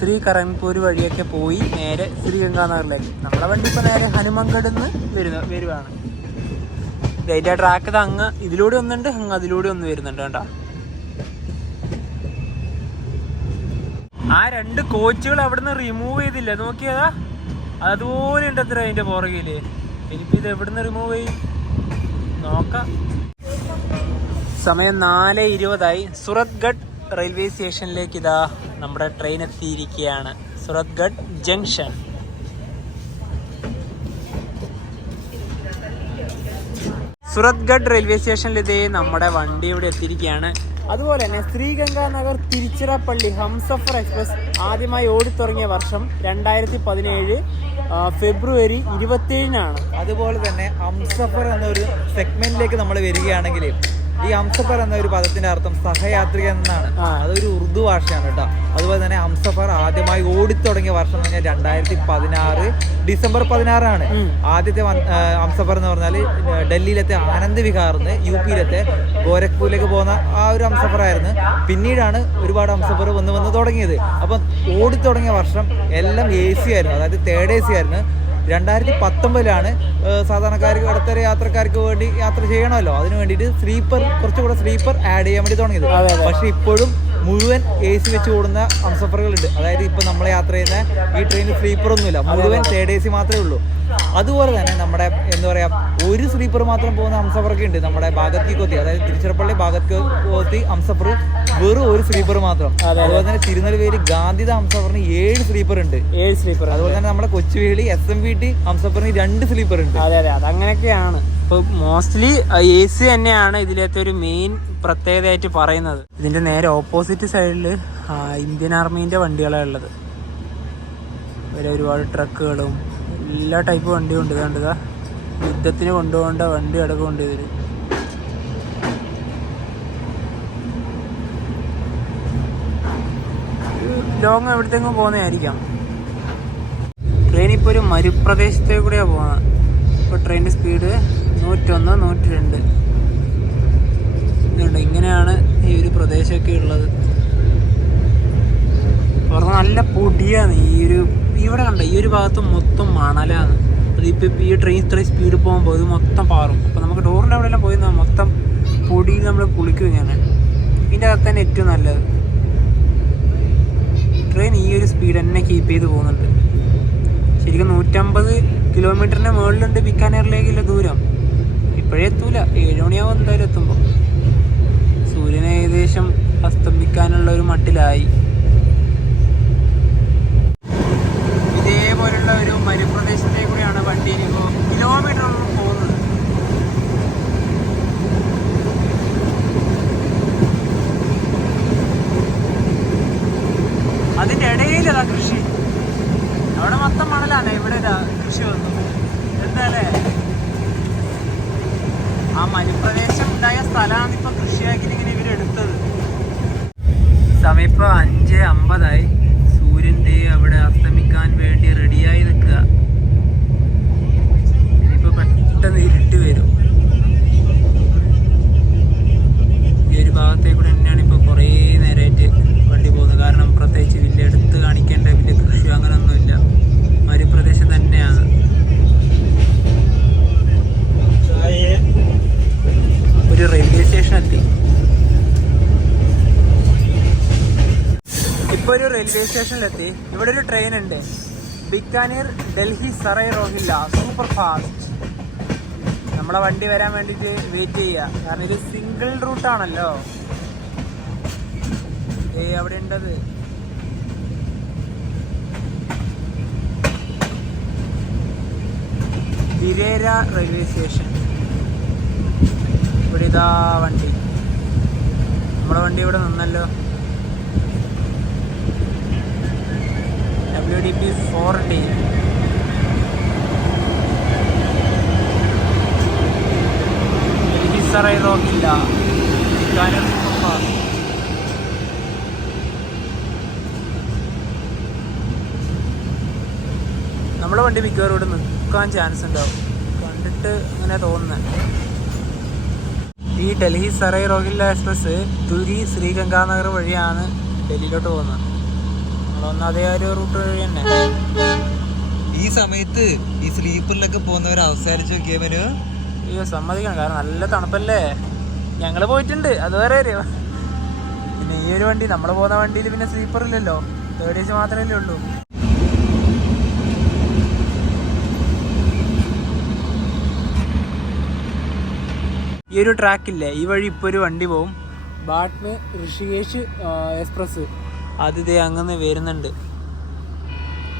ശ്രീകരൺപൂർ വഴിയൊക്കെ പോയി നേരെ ശ്രീഗംഗാനഗറിലേക്ക്. നമ്മളെ വണ്ടി ഇപ്പോൾ നേരെ ഹനുമൻഗഡിൽ നിന്ന് വരുവാണ്. അതിൻ്റെ ട്രാക്ക് ഇത് അങ്ങ് ഇതിലൂടെ ഒന്നുണ്ട്, അങ്ങ് അതിലൂടെ ഒന്ന് വരുന്നുണ്ട് കേട്ടോ. ആ 2 കോച്ചുകൾ അവിടെ നിന്ന് റിമൂവ് ചെയ്തില്ല, നോക്കിയതാ അതുപോലെ ഉണ്ട് അത്ര അതിൻ്റെ പുറകില്. ഇനിയിപ്പോൾ ഇത് എവിടെ നിന്ന് റിമൂവ് ചെയ്യും നോക്കാം. സമയം 4:20 സുരത്ഗഡ് റെയിൽവേ സ്റ്റേഷനിലേക്ക് ഇതാ നമ്മുടെ ട്രെയിൻ എത്തിയിരിക്കുകയാണ്. സുരത്ഗഡ് ജംഗ്ഷൻ. സുരത്ഗഡ് റെയിൽവേ സ്റ്റേഷനിൽ ഇതേ നമ്മുടെ വണ്ടി ഇവിടെ എത്തിയിരിക്കുകയാണ്. അതുപോലെ തന്നെ ശ്രീഗംഗാനഗർ തിരുച്ചിറപ്പള്ളി ഹംസഫർ എക്സ്പ്രസ് ആദ്യമായി ഓടിത്തുടങ്ങിയ വർഷം 2017 ഫെബ്രുവരി 27 അതുപോലെ തന്നെ ഹംസഫർ എന്നൊരു സെഗ്മെന്റിലേക്ക് നമ്മൾ വരികയാണെങ്കിൽ ഈ ഹംസഫർ എന്ന ഒരു പദത്തിന്റെ അർത്ഥം സഹയാത്രിക എന്നാണ്. അതൊരു ഉറുദു ഭാഷയാണ് കേട്ടോ. അതുപോലെ തന്നെ ഹംസഫർ ആദ്യമായി ഓടിത്തുടങ്ങിയ വർഷം എന്ന് പറഞ്ഞാൽ 2016 ഡിസംബർ 16 ആദ്യത്തെ ഹംസഫർ എന്ന് പറഞ്ഞാൽ ഡൽഹിയിലത്തെ ആനന്ദ് വിഹാറിന്ന് UP-യിലത്തെ ഗോരഖ്പൂരിലേക്ക് പോകുന്ന ആ ഒരു ഹംസഫർ ആയിരുന്നു. പിന്നീടാണ് ഒരുപാട് ഹംസഫർ വന്ന് തുടങ്ങിയത്. അപ്പം ഓടിത്തുടങ്ങിയ വർഷം എല്ലാം AC ആയിരുന്നു, അതായത് 3rd AC ആയിരുന്നു. 2019 സാധാരണക്കാർക്ക് ഇടത്തര യാത്രക്കാർക്ക് വേണ്ടി യാത്ര ചെയ്യണമല്ലോ, അതിന് വേണ്ടിയിട്ട് കുറച്ചുകൂടെ സ്ലീപ്പർ ആഡ് ചെയ്യാൻ വേണ്ടി തുടങ്ങിയത്. പക്ഷെ ഇപ്പോഴും മുഴുവൻ AC വെച്ച് ഓടുന്ന ഹംസഫറുകളുണ്ട്. അതായത് ഇപ്പൊ നമ്മൾ യാത്ര ചെയ്യുന്ന ഈ ട്രെയിനിൽ സ്ലീപ്പർ ഒന്നുമില്ല, മുഴുവൻ 3rd AC മാത്രമേ ഉള്ളൂ. അതുപോലെ തന്നെ നമ്മുടെ എന്താ പറയാ, ഒരു സ്ലീപ്പർ മാത്രം പോകുന്ന ഹംസഫറൊക്കെ ഉണ്ട്. നമ്മുടെ ഭാഗത്ത് കൊത്തി, അതായത് തിരുച്ചിറപ്പള്ളി ഭാഗത്ത് കൊത്തി ഹംസഫർ വെറും ഒരു സ്ലീപ്പർ മാത്രം. അതുപോലെ തന്നെ തിരുനെൽവേലി ഗാന്ധിത ഹംസഫറിന് 7 സ്ലീപ്പർ ഉണ്ട്. അതുപോലെ തന്നെ നമ്മുടെ കൊച്ചുവേളി SMVT ഹംസഫറിന് 2 സ്ലീപ്പർ ഉണ്ട്. അതെ അതെ, അതങ്ങനെയൊക്കെയാണ്. ഇപ്പോൾ മോസ്റ്റ്ലി AC തന്നെയാണ് ഇതിലത്തെ ഒരു മെയിൻ പ്രത്യേകതയായിട്ട് പറയുന്നത്. ഇതിന്റെ നേരെ ഓപ്പോസിറ്റ് സൈഡിൽ ഇന്ത്യൻ ആർമീൻ്റെ വണ്ടികളാണ് ഉള്ളത്. ഇവിടെ ഒരുപാട് ട്രക്കുകളും എല്ലാ ടൈപ്പ് വണ്ടിയും ഉണ്ട്. കണ്ടതാ, യുദ്ധത്തിന് കൊണ്ടുപോകേണ്ട വണ്ടി അടക്കമുണ്ട് ഇതിൽ. ലോങ് എവിടത്തേക്കും പോകുന്നതായിരിക്കാം. ട്രെയിൻ ഇപ്പോൾ ഒരു മരുപ്രദേശത്തെ കൂടെയാണ് പോകുന്നത്. ഇപ്പോൾ ട്രെയിനിൻ്റെ സ്പീഡ് 101, 102 ഇതുണ്ട്. ഇങ്ങനെയാണ് ഈ ഒരു പ്രദേശമൊക്കെ ഉള്ളത്. പുറത്ത് നല്ല പൊടിയാണ്. ഇവിടെ കണ്ട ഈ ഒരു ഭാഗത്ത് മൊത്തം മണലാണ്. അതിപ്പോൾ ഈ ട്രെയിൻ ഇത്രയും സ്പീഡ് പോകുമ്പോൾ ഇത് മൊത്തം പാറും. അപ്പോൾ നമുക്ക് ഡോറിൻ്റെ അവിടെയെല്ലാം പോയി മൊത്തം പൊടിയിൽ നമ്മൾ കുളിക്കും. ഇങ്ങനെ ഇതിൻ്റെ അകത്ത് തന്നെ ഏറ്റവും നല്ലത്. ട്രെയിൻ ഈ ഒരു സ്പീഡ് തന്നെ കീപ്പ് ചെയ്ത് പോകുന്നുണ്ട്. ശരിക്കും 150 കിലോമീറ്ററിൻ്റെ മുകളിലുണ്ട് ബിക്കാനേറിലേക്കുള്ള ദൂരം. ഇപ്പോഴേ എത്തൂല, 7 മണിയാവും എന്തായാലും എത്തുമ്പോൾ. സൂര്യനെ ഏകദേശം അസ്തമിക്കാനുള്ള ഒരു മട്ടിലായി. ഇതേപോലുള്ള ഒരു മരുപ്രദേശത്തെ കൂടെയാണ് വണ്ടി ഇപ്പോൾ കിലോമീറ്ററൊന്നും പോകുന്നത്. അതിൻ്റെ ഇടയിലതാ കൃഷി. അവിടെ മൊത്തം മണലാണ്, ഇവിടെ കൃഷി വന്നു. എന്താല്ലേ, ആ മരുപ്രദേശം ഉണ്ടായ സ്ഥലമാണ് ഇപ്പം കൃഷിയാക്കി ഇങ്ങനെ ഇവരെടുത്തത്. സമയം ഇപ്പോൾ 5:50. സൂര്യൻ്റെ അവിടെ അസ്തമിക്കാൻ വേണ്ടി റെഡിയായി നിൽക്കുക. ഇനിയിപ്പോൾ പെട്ടെന്ന് ഇരുട്ട് വരും. ഈ ഒരു ഭാഗത്തേക്കൂടെ തന്നെയാണ് ഇപ്പോൾ കുറേ നേരമായിട്ട് വണ്ടി പോകുന്നത്. കാരണം പ്രത്യേകിച്ച് വലിയ എടുത്ത് കാണിക്കേണ്ട വലിയ കൃഷി അങ്ങനെയൊന്നുമില്ല, മരുപ്രദേശം തന്നെയാണ്. ഒരു റെയിൽവേ സ്റ്റേഷൻ എത്തി. ഇപ്പോൾ ഒരു റെയിൽവേ സ്റ്റേഷനിലെത്തി. ഇവിടെ ഒരു ട്രെയിൻ ഉണ്ട്, ബിക്കാനീർ ഡൽഹി സറൈ റോഹില്ല സൂപ്പർ ഫാസ്റ്റ്. നമ്മളെ വണ്ടി വരാൻ വേണ്ടിയിട്ട് വെയിറ്റ് ചെയ്യുക. കാരണം ഇത് സിംഗിൾ റൂട്ടാണല്ലോ. അവിടെ ഉണ്ടത്. ദിരേര റെയിൽവേ സ്റ്റേഷൻ. ഇവിടെ ഇതാ വണ്ടി, നമ്മുടെ വണ്ടി ഇവിടെ നിന്നല്ലോ. WDP 4D. Delhi Sarai Rohilla Bikaner super fast. നമ്മളെ വണ്ടി മിക്കവാറും ഇവിടെ നിൽക്കാൻ ചാൻസ് ഉണ്ടാവും, കണ്ടിട്ട് അങ്ങനെ തോന്നുന്നത്. ഈ ഡൽഹി സറൈ റോഹില്ല എക്സ്പ്രസ് തുരി ശ്രീഗംഗാനഗർ വഴിയാണ് ഡൽഹിയിലോട്ട് പോകുന്നത്. നമ്മളൊന്ന് അതേ ഒരു റൂട്ട് വഴി തന്നെ. ഈ സമയത്ത് ഈ സ്ലീപ്പറിലൊക്കെ പോകുന്നവർ അവസാനിച്ച് നോക്കിയവന് അയ്യോ സമ്മതിക്കണം, കാരണം നല്ല തണുപ്പല്ലേ. ഞങ്ങൾ പോയിട്ടുണ്ട്, അത് വേറെ കാര്യം. പിന്നെ ഈ ഒരു വണ്ടി, നമ്മൾ പോകുന്ന വണ്ടിയിൽ പിന്നെ സ്ലീപ്പർ ഇല്ലല്ലോ, 3rd AC മാത്രമല്ലേ ഉള്ളൂ. ഈ ഒരു ട്രാക്കില്ലേ, ഈ വഴി ഇപ്പോൾ ഒരു വണ്ടി പോവും, ബാട്ട്മ ഋഷികേശ് എക്സ്പ്രസ്. അതിതേ അങ്ങനെ വരുന്നുണ്ട്.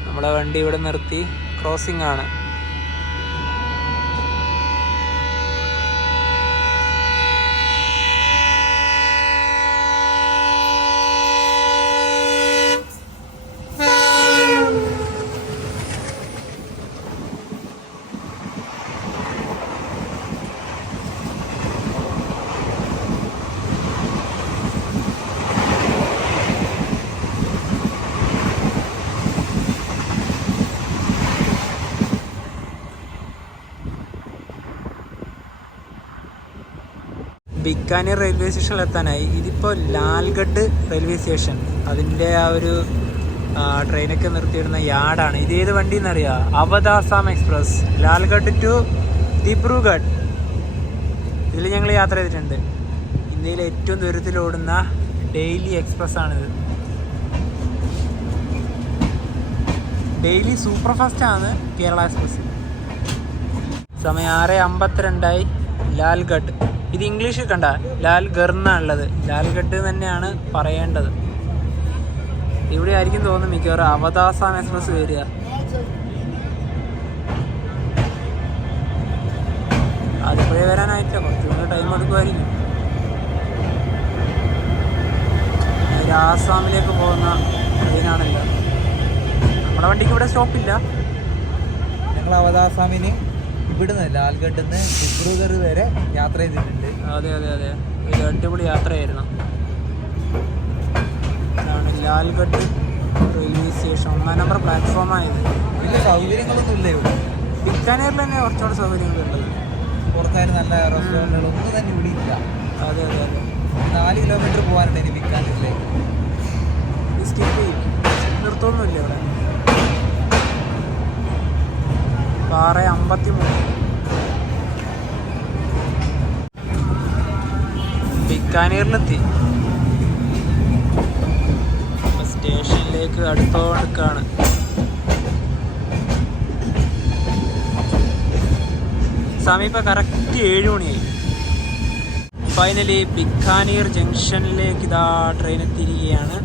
നമ്മളെ വണ്ടി ഇവിടെ നിർത്തി ക്രോസിംഗ് ആണ്. ബിക്കാനീർ റെയിൽവേ സ്റ്റേഷനിൽ എത്താനായി. ഇതിപ്പോൾ ലാൽഗഡ് റെയിൽവേ സ്റ്റേഷൻ, അതിൻ്റെ ആ ഒരു ട്രെയിനൊക്കെ നിർത്തിയിടുന്ന യാർഡാണ്. ഇത് ഏത് വണ്ടി എന്നറിയാം? അവധാസാം എക്സ്പ്രസ്, ലാൽഗഡ് ടു ദിബ്രുഗഡ്. ഇതിൽ ഞങ്ങൾ യാത്ര ചെയ്തിട്ടുണ്ട്. ഇന്ത്യയിലെ ഏറ്റവും ദൂരത്തിലോടുന്ന ഡെയിലി എക്സ്പ്രസ് ആണിത്. ഡെയിലി സൂപ്പർ ഫാസ്റ്റ് ആണ് കേരള എക്സ്പ്രസ്. സമയം 6:52 ലാൽഗഡ്. ഇത് ഇംഗ്ലീഷിൽ കണ്ട ലാൽഗർ എന്നാണുള്ളത്, ലാൽഗഡ് തന്നെയാണ് പറയേണ്ടത്. ഇവിടെ ആയിരിക്കും തോന്നുന്നു മിക്കവാറും അവധാസാം എക്സ്പ്രസ് വരിക. അതിപ്പോഴേ വരാനായിട്ടില്ല, കുറച്ചുകൂടെ ടൈം എടുക്കുമായിരിക്കും. ആസാമിലേക്ക് പോകുന്ന ട്രെയിനാണല്ലോ. നമ്മുടെ വണ്ടിക്ക് ഇവിടെ സ്റ്റോപ്പില്ല. ഞങ്ങൾ അവധാസാമിന് ഇവിടുന്ന് ലാൽഗഡിൽ നിന്ന് ദിബ്രുഗഡ് വരെ യാത്ര ചെയ്തിട്ടുണ്ട്. അതെ അതെ അതെ, ഒരു അടിപൊളി യാത്രയായിരുന്നു. ഇതാണ് ലാൽഗഡ് റെയിൽവേ സ്റ്റേഷൻ, 1-ാം നമ്പർ പ്ലാറ്റ്ഫോമായത്. വലിയ സൗകര്യങ്ങളൊന്നും ഇല്ല ഇവിടെ. ബിക്കാനീറിൽ തന്നെ കുറച്ചുകൂടെ സൗകര്യങ്ങളുള്ളത്. പുറത്തായാലും നല്ല റെസ്റ്റോറൻറ്റുകളൊന്നും തന്നെ ഇവിടെ ഇല്ല. അതെ അതെ അതെ, 4 കിലോമീറ്റർ പോകാനുണ്ട് ഇനി ബിക്കാനീറിലേക്ക്. സ്കിപ്പ് ചെയ്യും, നിർത്തുമൊന്നുമില്ല ഇവിടെ. 6:53 ബിക്കാനീറിലെത്തി. സ്റ്റേഷനിലേക്ക് അടുത്തോടുക്കാണ്. സമയം ഇപ്പം കറക്റ്റ് 7 മണിയായി. ഫൈനലി ബിക്കാനീർ ജംഗ്ഷനിലേക്ക് ഇതാ ട്രെയിൻ എത്തിയിരിക്കുകയാണ്.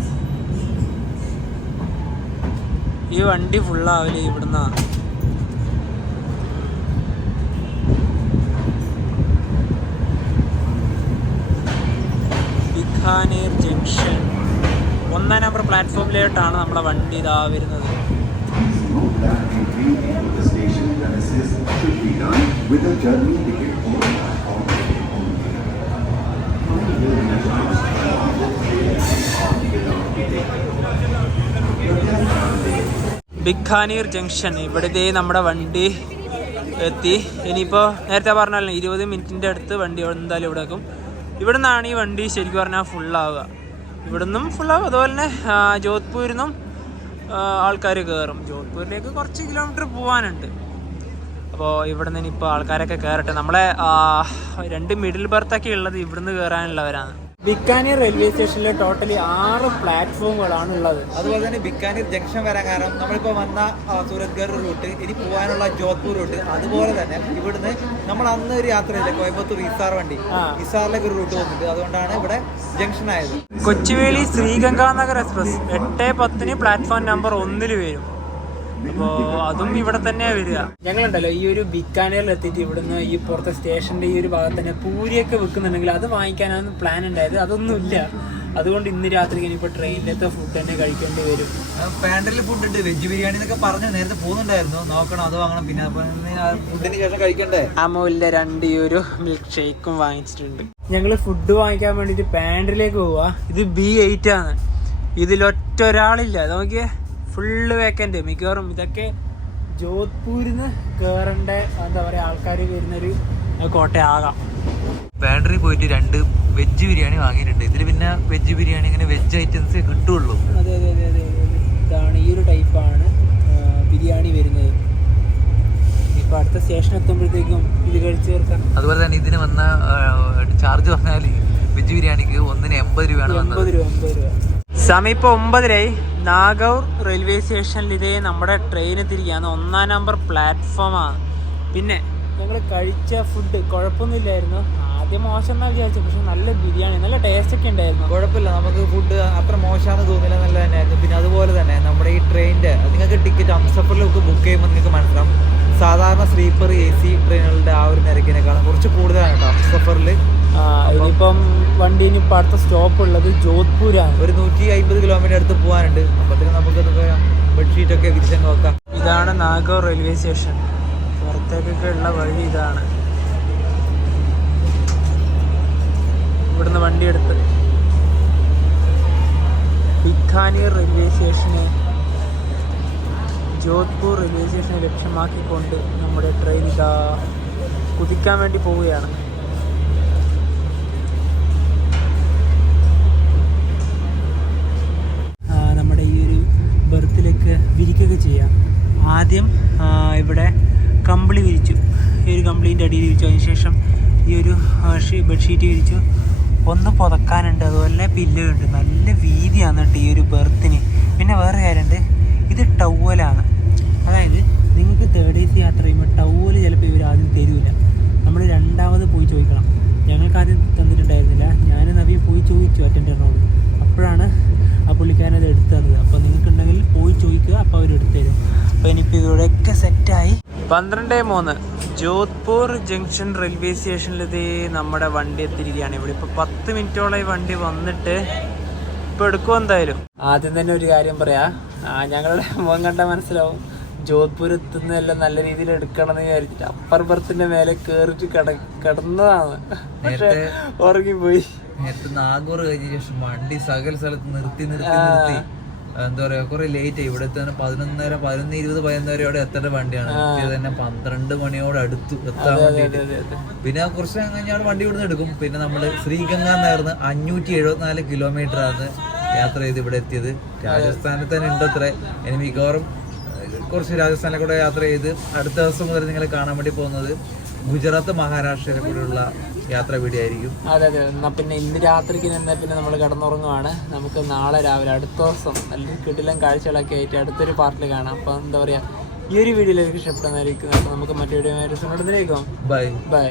ഈ വണ്ടി ഫുള്ളാവില്ല ഇവിടുന്നാണ്. ബിക്കാനീർ ജംഗ്ഷൻ 1-ാം നമ്പർ പ്ലാറ്റ്ഫോമിലോട്ടാണ് നമ്മളെ വണ്ടി ഇതാ വരുന്നത്. ബിക്കാനീർ ജംഗ്ഷൻ, ഇവിടുത്തെ നമ്മുടെ വണ്ടി എത്തി. ഇനിയിപ്പോൾ നേരത്തെ പറഞ്ഞല്ലോ 20 മിനിറ്റിൻ്റെ അടുത്ത് വണ്ടി എന്തായാലും ഇവിടെ വെക്കും. ഇവിടെ നിന്നാണ് ഈ വണ്ടി ശരിക്കും പറഞ്ഞാൽ ഫുള്ളാവുക. ഇവിടെ നിന്നും ഫുള്ളാവും. അതുപോലെ തന്നെ ജോധ്പൂരിൽ നിന്നും ആൾക്കാർ കയറും. ജോധ്പൂരിലേക്ക് കുറച്ച് കിലോമീറ്റർ പോകാനുണ്ട്. അപ്പോൾ ഇവിടെ നിന്ന് ഇനിയിപ്പോൾ ആൾക്കാരൊക്കെ കയറട്ടെ. നമ്മളെ 2 മിഡിൽ ബർത്തൊക്കെ ഉള്ളത് ഇവിടുന്ന് കയറാനുള്ളവരാണ്. ബിക്കാനീർ റെയിൽവേ സ്റ്റേഷനിൽ ടോട്ടലി 6 പ്ലാറ്റ്ഫോമുകളാണ് ഉള്ളത്. അതുപോലെ തന്നെ ബിക്കാനീർ ജംഗ്ഷൻ വരാൻ കാരണം നമ്മളിപ്പോൾ വന്ന സൂരത്ഗഡ് റൂട്ട്, ഇനി പോകാനുള്ള ജോധ്പൂർ റൂട്ട്, അതുപോലെ തന്നെ ഇവിടുന്ന് നമ്മൾ അന്ന് ഒരു യാത്രയില്ലേ കോയമ്പത്തൂർ ഇസാർ വണ്ടി, ഇസാറിലേക്ക് ഒരു റൂട്ട് വന്നിട്ട്, അതുകൊണ്ടാണ് ഇവിടെ ജംഗ്ഷൻ ആയത്. Kochuveli Sri Ganganagar express 8:10 platform number 1 വരും. അപ്പോൾ അതും ഇവിടെ തന്നെയാണ് വരിക. ഞങ്ങളുണ്ടല്ലോ ഈ ഒരു ബിക്കാനീറിൽ എത്തിയിട്ട് ഇവിടുന്ന് ഈ പുറത്തെ സ്റ്റേഷൻ്റെ ഈ ഒരു ഭാഗത്ത് തന്നെ പൂരിയൊക്കെ വെക്കുന്നുണ്ടെങ്കിൽ അത് വാങ്ങിക്കാനാണ് പ്ലാൻ ഉണ്ടായത്. അതൊന്നുമില്ല. അതുകൊണ്ട് ഇന്ന് രാത്രി ഇനിയിപ്പോൾ ട്രെയിനിലത്തെ ഫുഡ് തന്നെ കഴിക്കേണ്ടി വരും. പാൻഡറിൽ ഫുഡ് ഉണ്ട്, വെജ് ബിരിയാണി എന്നൊക്കെ പറഞ്ഞ് നേരത്തെ പോകുന്നുണ്ടായിരുന്നു. നോക്കണം, അത് വാങ്ങണം. പിന്നെ ഫുഡിന് ശേഷം കഴിക്കണ്ടേ. അമൂലിന്റെ 2 ഈ ഒരു മിൽക്ക് ഷേക്കും വാങ്ങിച്ചിട്ടുണ്ട്. ഞങ്ങൾ ഫുഡ് വാങ്ങിക്കാൻ വേണ്ടിയിട്ട് പാൻഡറിലേക്ക് പോവാ. ഇത് B8 ആണ്. ഇതിലൊറ്റ ഒരാളില്ല. നോക്കിയേ, ഫുള്ള് വേക്കൻറ്റ്. മിക്കവാറും ഇതൊക്കെ ജോധ്പൂരിൽ നിന്ന് കയറേണ്ട എന്താ പറയുക ആൾക്കാർ വരുന്നൊരു കോട്ടയാകാം. പാൻഡറിൽ പോയിട്ട് 2 വെജ് ബിരിയാണി വാങ്ങിയിട്ടുണ്ട്. ഇതിൽ പിന്നെ വെജ് ബിരിയാണി ഇങ്ങനെ വെജ് ഐറ്റംസ് കിട്ടുള്ളൂ. അതെ അതെ അതെ അതെ, ഇതാണ് ഈ ഒരു ടൈപ്പാണ് ബിരിയാണി വരുന്നത്. ഇപ്പോൾ അടുത്ത സ്റ്റേഷൻ എത്തുമ്പോഴത്തേക്കും ഇത് കഴിച്ചു തീർക്കാം. അതുപോലെ തന്നെ ഇതിന് വന്ന ചാർജ് പറഞ്ഞാൽ വെജ് ബിരിയാണിക്ക് 1-ന് 80 രൂപയാണ് വന്നത്. 80 രൂപ. സമയം ഇപ്പോൾ 9:00 നാഗൗർ റെയിൽവേ സ്റ്റേഷനിൽ ഇതേ നമ്മുടെ ട്രെയിൻ എത്തിയിരിക്കുകയാണ്. 1-ാം നമ്പർ പ്ലാറ്റ്ഫോമാണ്. പിന്നെ ഞങ്ങൾ കഴിച്ച ഫുഡ് കുഴപ്പമൊന്നുമില്ലായിരുന്നു. ആദ്യം മോശം എന്നാണ് വിചാരിച്ചത്, പക്ഷെ നല്ല ബിരിയാണി, നല്ല ടേസ്റ്റ് ഒക്കെ ഉണ്ടായിരുന്നു. കുഴപ്പമില്ല, നമുക്ക് ഫുഡ് അത്ര മോശമാണെന്ന് തോന്നില്ല, നല്ല തന്നെയായിരുന്നു. പിന്നെ അതുപോലെ തന്നെ നമ്മുടെ ഈ ട്രെയിനിൻ്റെ നിങ്ങൾക്ക് ടിക്കറ്റ് ഹംസഫറിലൊക്കെ ബുക്ക് ചെയ്യുമ്പോൾ നിങ്ങൾക്ക് മനസ്സിലാവും, സാധാരണ സ്ലീപ്പർ AC ട്രെയിനുകളുടെ ആ ഒരു നിരക്കിനേക്കാളും കുറച്ച് കൂടുതലാണ് കേട്ടോ ഹംസഫറിൽ. ഇനിയിപ്പം വണ്ടി ഇനിയിപ്പോൾ അടുത്ത സ്റ്റോപ്പ് ഉള്ളത് ജോധ്പൂരാണ്. ഒരു 150 കിലോമീറ്റർ അടുത്ത് പോകാനുണ്ട്. അപ്പോഴത്തേക്കും നമുക്ക് ബെഡ്ഷീറ്റൊക്കെ വിരിച്ചങ്ങ് നോക്കാം. ഇതാണ് നാഗൗർ റെയിൽവേ സ്റ്റേഷൻ. പുറത്തേക്കൊക്കെ ഉള്ള വഴി ഇതാണ്. ഇവിടുന്ന് വണ്ടി എടുത്ത് ബിക്കാനീർ റെയിൽവേ സ്റ്റേഷന്, ജോധ്പൂർ റെയിൽവേ സ്റ്റേഷനെ ലക്ഷ്യമാക്കിക്കൊണ്ട് നമ്മുടെ ട്രെയിൻ ഇതാ കുതിക്കാൻ വേണ്ടി പോവുകയാണ്. ആദ്യം ഇവിടെ കമ്പിളി വിരിച്ചു, ഈ ഒരു കമ്പിളീൻ്റെ അടിയിൽ വിരിച്ചു. അതിനുശേഷം ഈ ഒരു ബെഡ്ഷീറ്റ് വിരിച്ചു. ഒന്ന് പുതക്കാനുണ്ട്, അതുപോലെ പില്ലുണ്ട്. നല്ല വീതിയാണ് കേട്ടോ ഈ ഒരു ബെർത്തിന്. പിന്നെ വേറെ കാര്യമുണ്ട്, ഇത് ടവലാണ്. അതായത് നിങ്ങൾക്ക് തേർഡ് AC യാത്ര ചെയ്യുമ്പോൾ ടവല് ചിലപ്പോൾ ഇവർ ആദ്യം തരില്ല, നമ്മൾ രണ്ടാമത് പോയി ചോദിക്കണം. ഞങ്ങൾക്ക് ആദ്യം തന്നിട്ടുണ്ടായിരുന്നില്ല. ഞാൻ നവി പോയി ചോദിച്ചു അറ്റൻഡറിനോട്. അപ്പോഴാണ് ആ പുള്ളിക്കാരൻ അത് എടുത്തു തന്നത്. അപ്പോൾ നിങ്ങൾക്കുണ്ടെങ്കിൽ പോയി ചോദിക്കുക, അപ്പോൾ അവർ എടുത്തു തരും. അപ്പോൾ ഇനിയിപ്പോൾ ഇവിടെയൊക്കെ സെറ്റായി. 12:03 ജോധ്പൂർ ജംഗ്ഷൻ റെയിൽവേ സ്റ്റേഷനിലിത് നമ്മുടെ വണ്ടി എത്തിയിരിക്കുകയാണ്. ഇവിടെ ഇപ്പോൾ 10 മിനിറ്റോളം വണ്ടി വന്നിട്ട് ഇപ്പോൾ എടുക്കും എന്തായാലും. ആദ്യം തന്നെ ഒരു കാര്യം പറയാം, ഞങ്ങളുടെ മുഖം കണ്ടാൽ മനസ്സിലാവും ജോധ്പൂർ എത്തുന്നതെല്ലാം നല്ല രീതിയിൽ എടുക്കണം എന്ന് വിചാരിച്ചിട്ട് അപ്പർ ബർത്തിന്റെ മേലെ കയറിട്ട് കിടന്നതാണ്. പക്ഷെ ഉറങ്ങിപ്പോയി. നേരത്തെ നാഗൂർ കഴിഞ്ഞ ശേഷം വണ്ടി സകല സ്ഥലത്ത് നിർത്തി എന്താ പറയാ കുറെ ലേറ്റ് ആയി. ഇവിടെ തന്നെ 11:30, 11:20 എത്തേണ്ട വണ്ടിയാണ്. തന്നെ 12 മണിയോട് അടുത്ത് എത്താൻ വേണ്ടിട്ട്. പിന്നെ കുറച്ച് കഴിഞ്ഞാൽ വണ്ടി ഇവിടുന്ന് എടുക്കും. പിന്നെ നമ്മള് ശ്രീഗംഗാന്നായിരുന്നു 574 കിലോമീറ്റർ ആണ് യാത്ര ചെയ്ത് ഇവിടെ എത്തിയത്. രാജസ്ഥാനിൽ തന്നെ ഉണ്ട് അത്ര. ഇനി മിക്കവാറും കുറച്ച് രാജസ്ഥാനിലെ കൂടെ യാത്ര ചെയ്ത് അടുത്ത ദിവസം മുതൽ നിങ്ങൾ കാണാൻ വേണ്ടി പോകുന്നത് ഗുജറാത്ത് മഹാരാഷ്ട്രയിലെ കൂടെയുള്ള യാത്ര വീഡിയോ ആയിരിക്കും. അതെ അതെ. എന്നാ പിന്നെ ഇന്ന് രാത്രിക്ക് നിന്നാൽ പിന്നെ നമ്മൾ കിടന്നുറങ്ങുവാണ്. നമുക്ക് നാളെ രാവിലെ അടുത്ത ദിവസം നല്ല കിടിലം കാഴ്ചകളൊക്കെ ആയിട്ട് അടുത്തൊരു പാർട്ടിൽ കാണാം. അപ്പം എന്താ പറയുക, ഈ ഒരു വീഡിയോയിലേക്ക് ഇഷ്ടപ്പെടുന്നതായിരിക്കും. നമുക്ക് മറ്റൊരു വീഡിയോ ബൈ.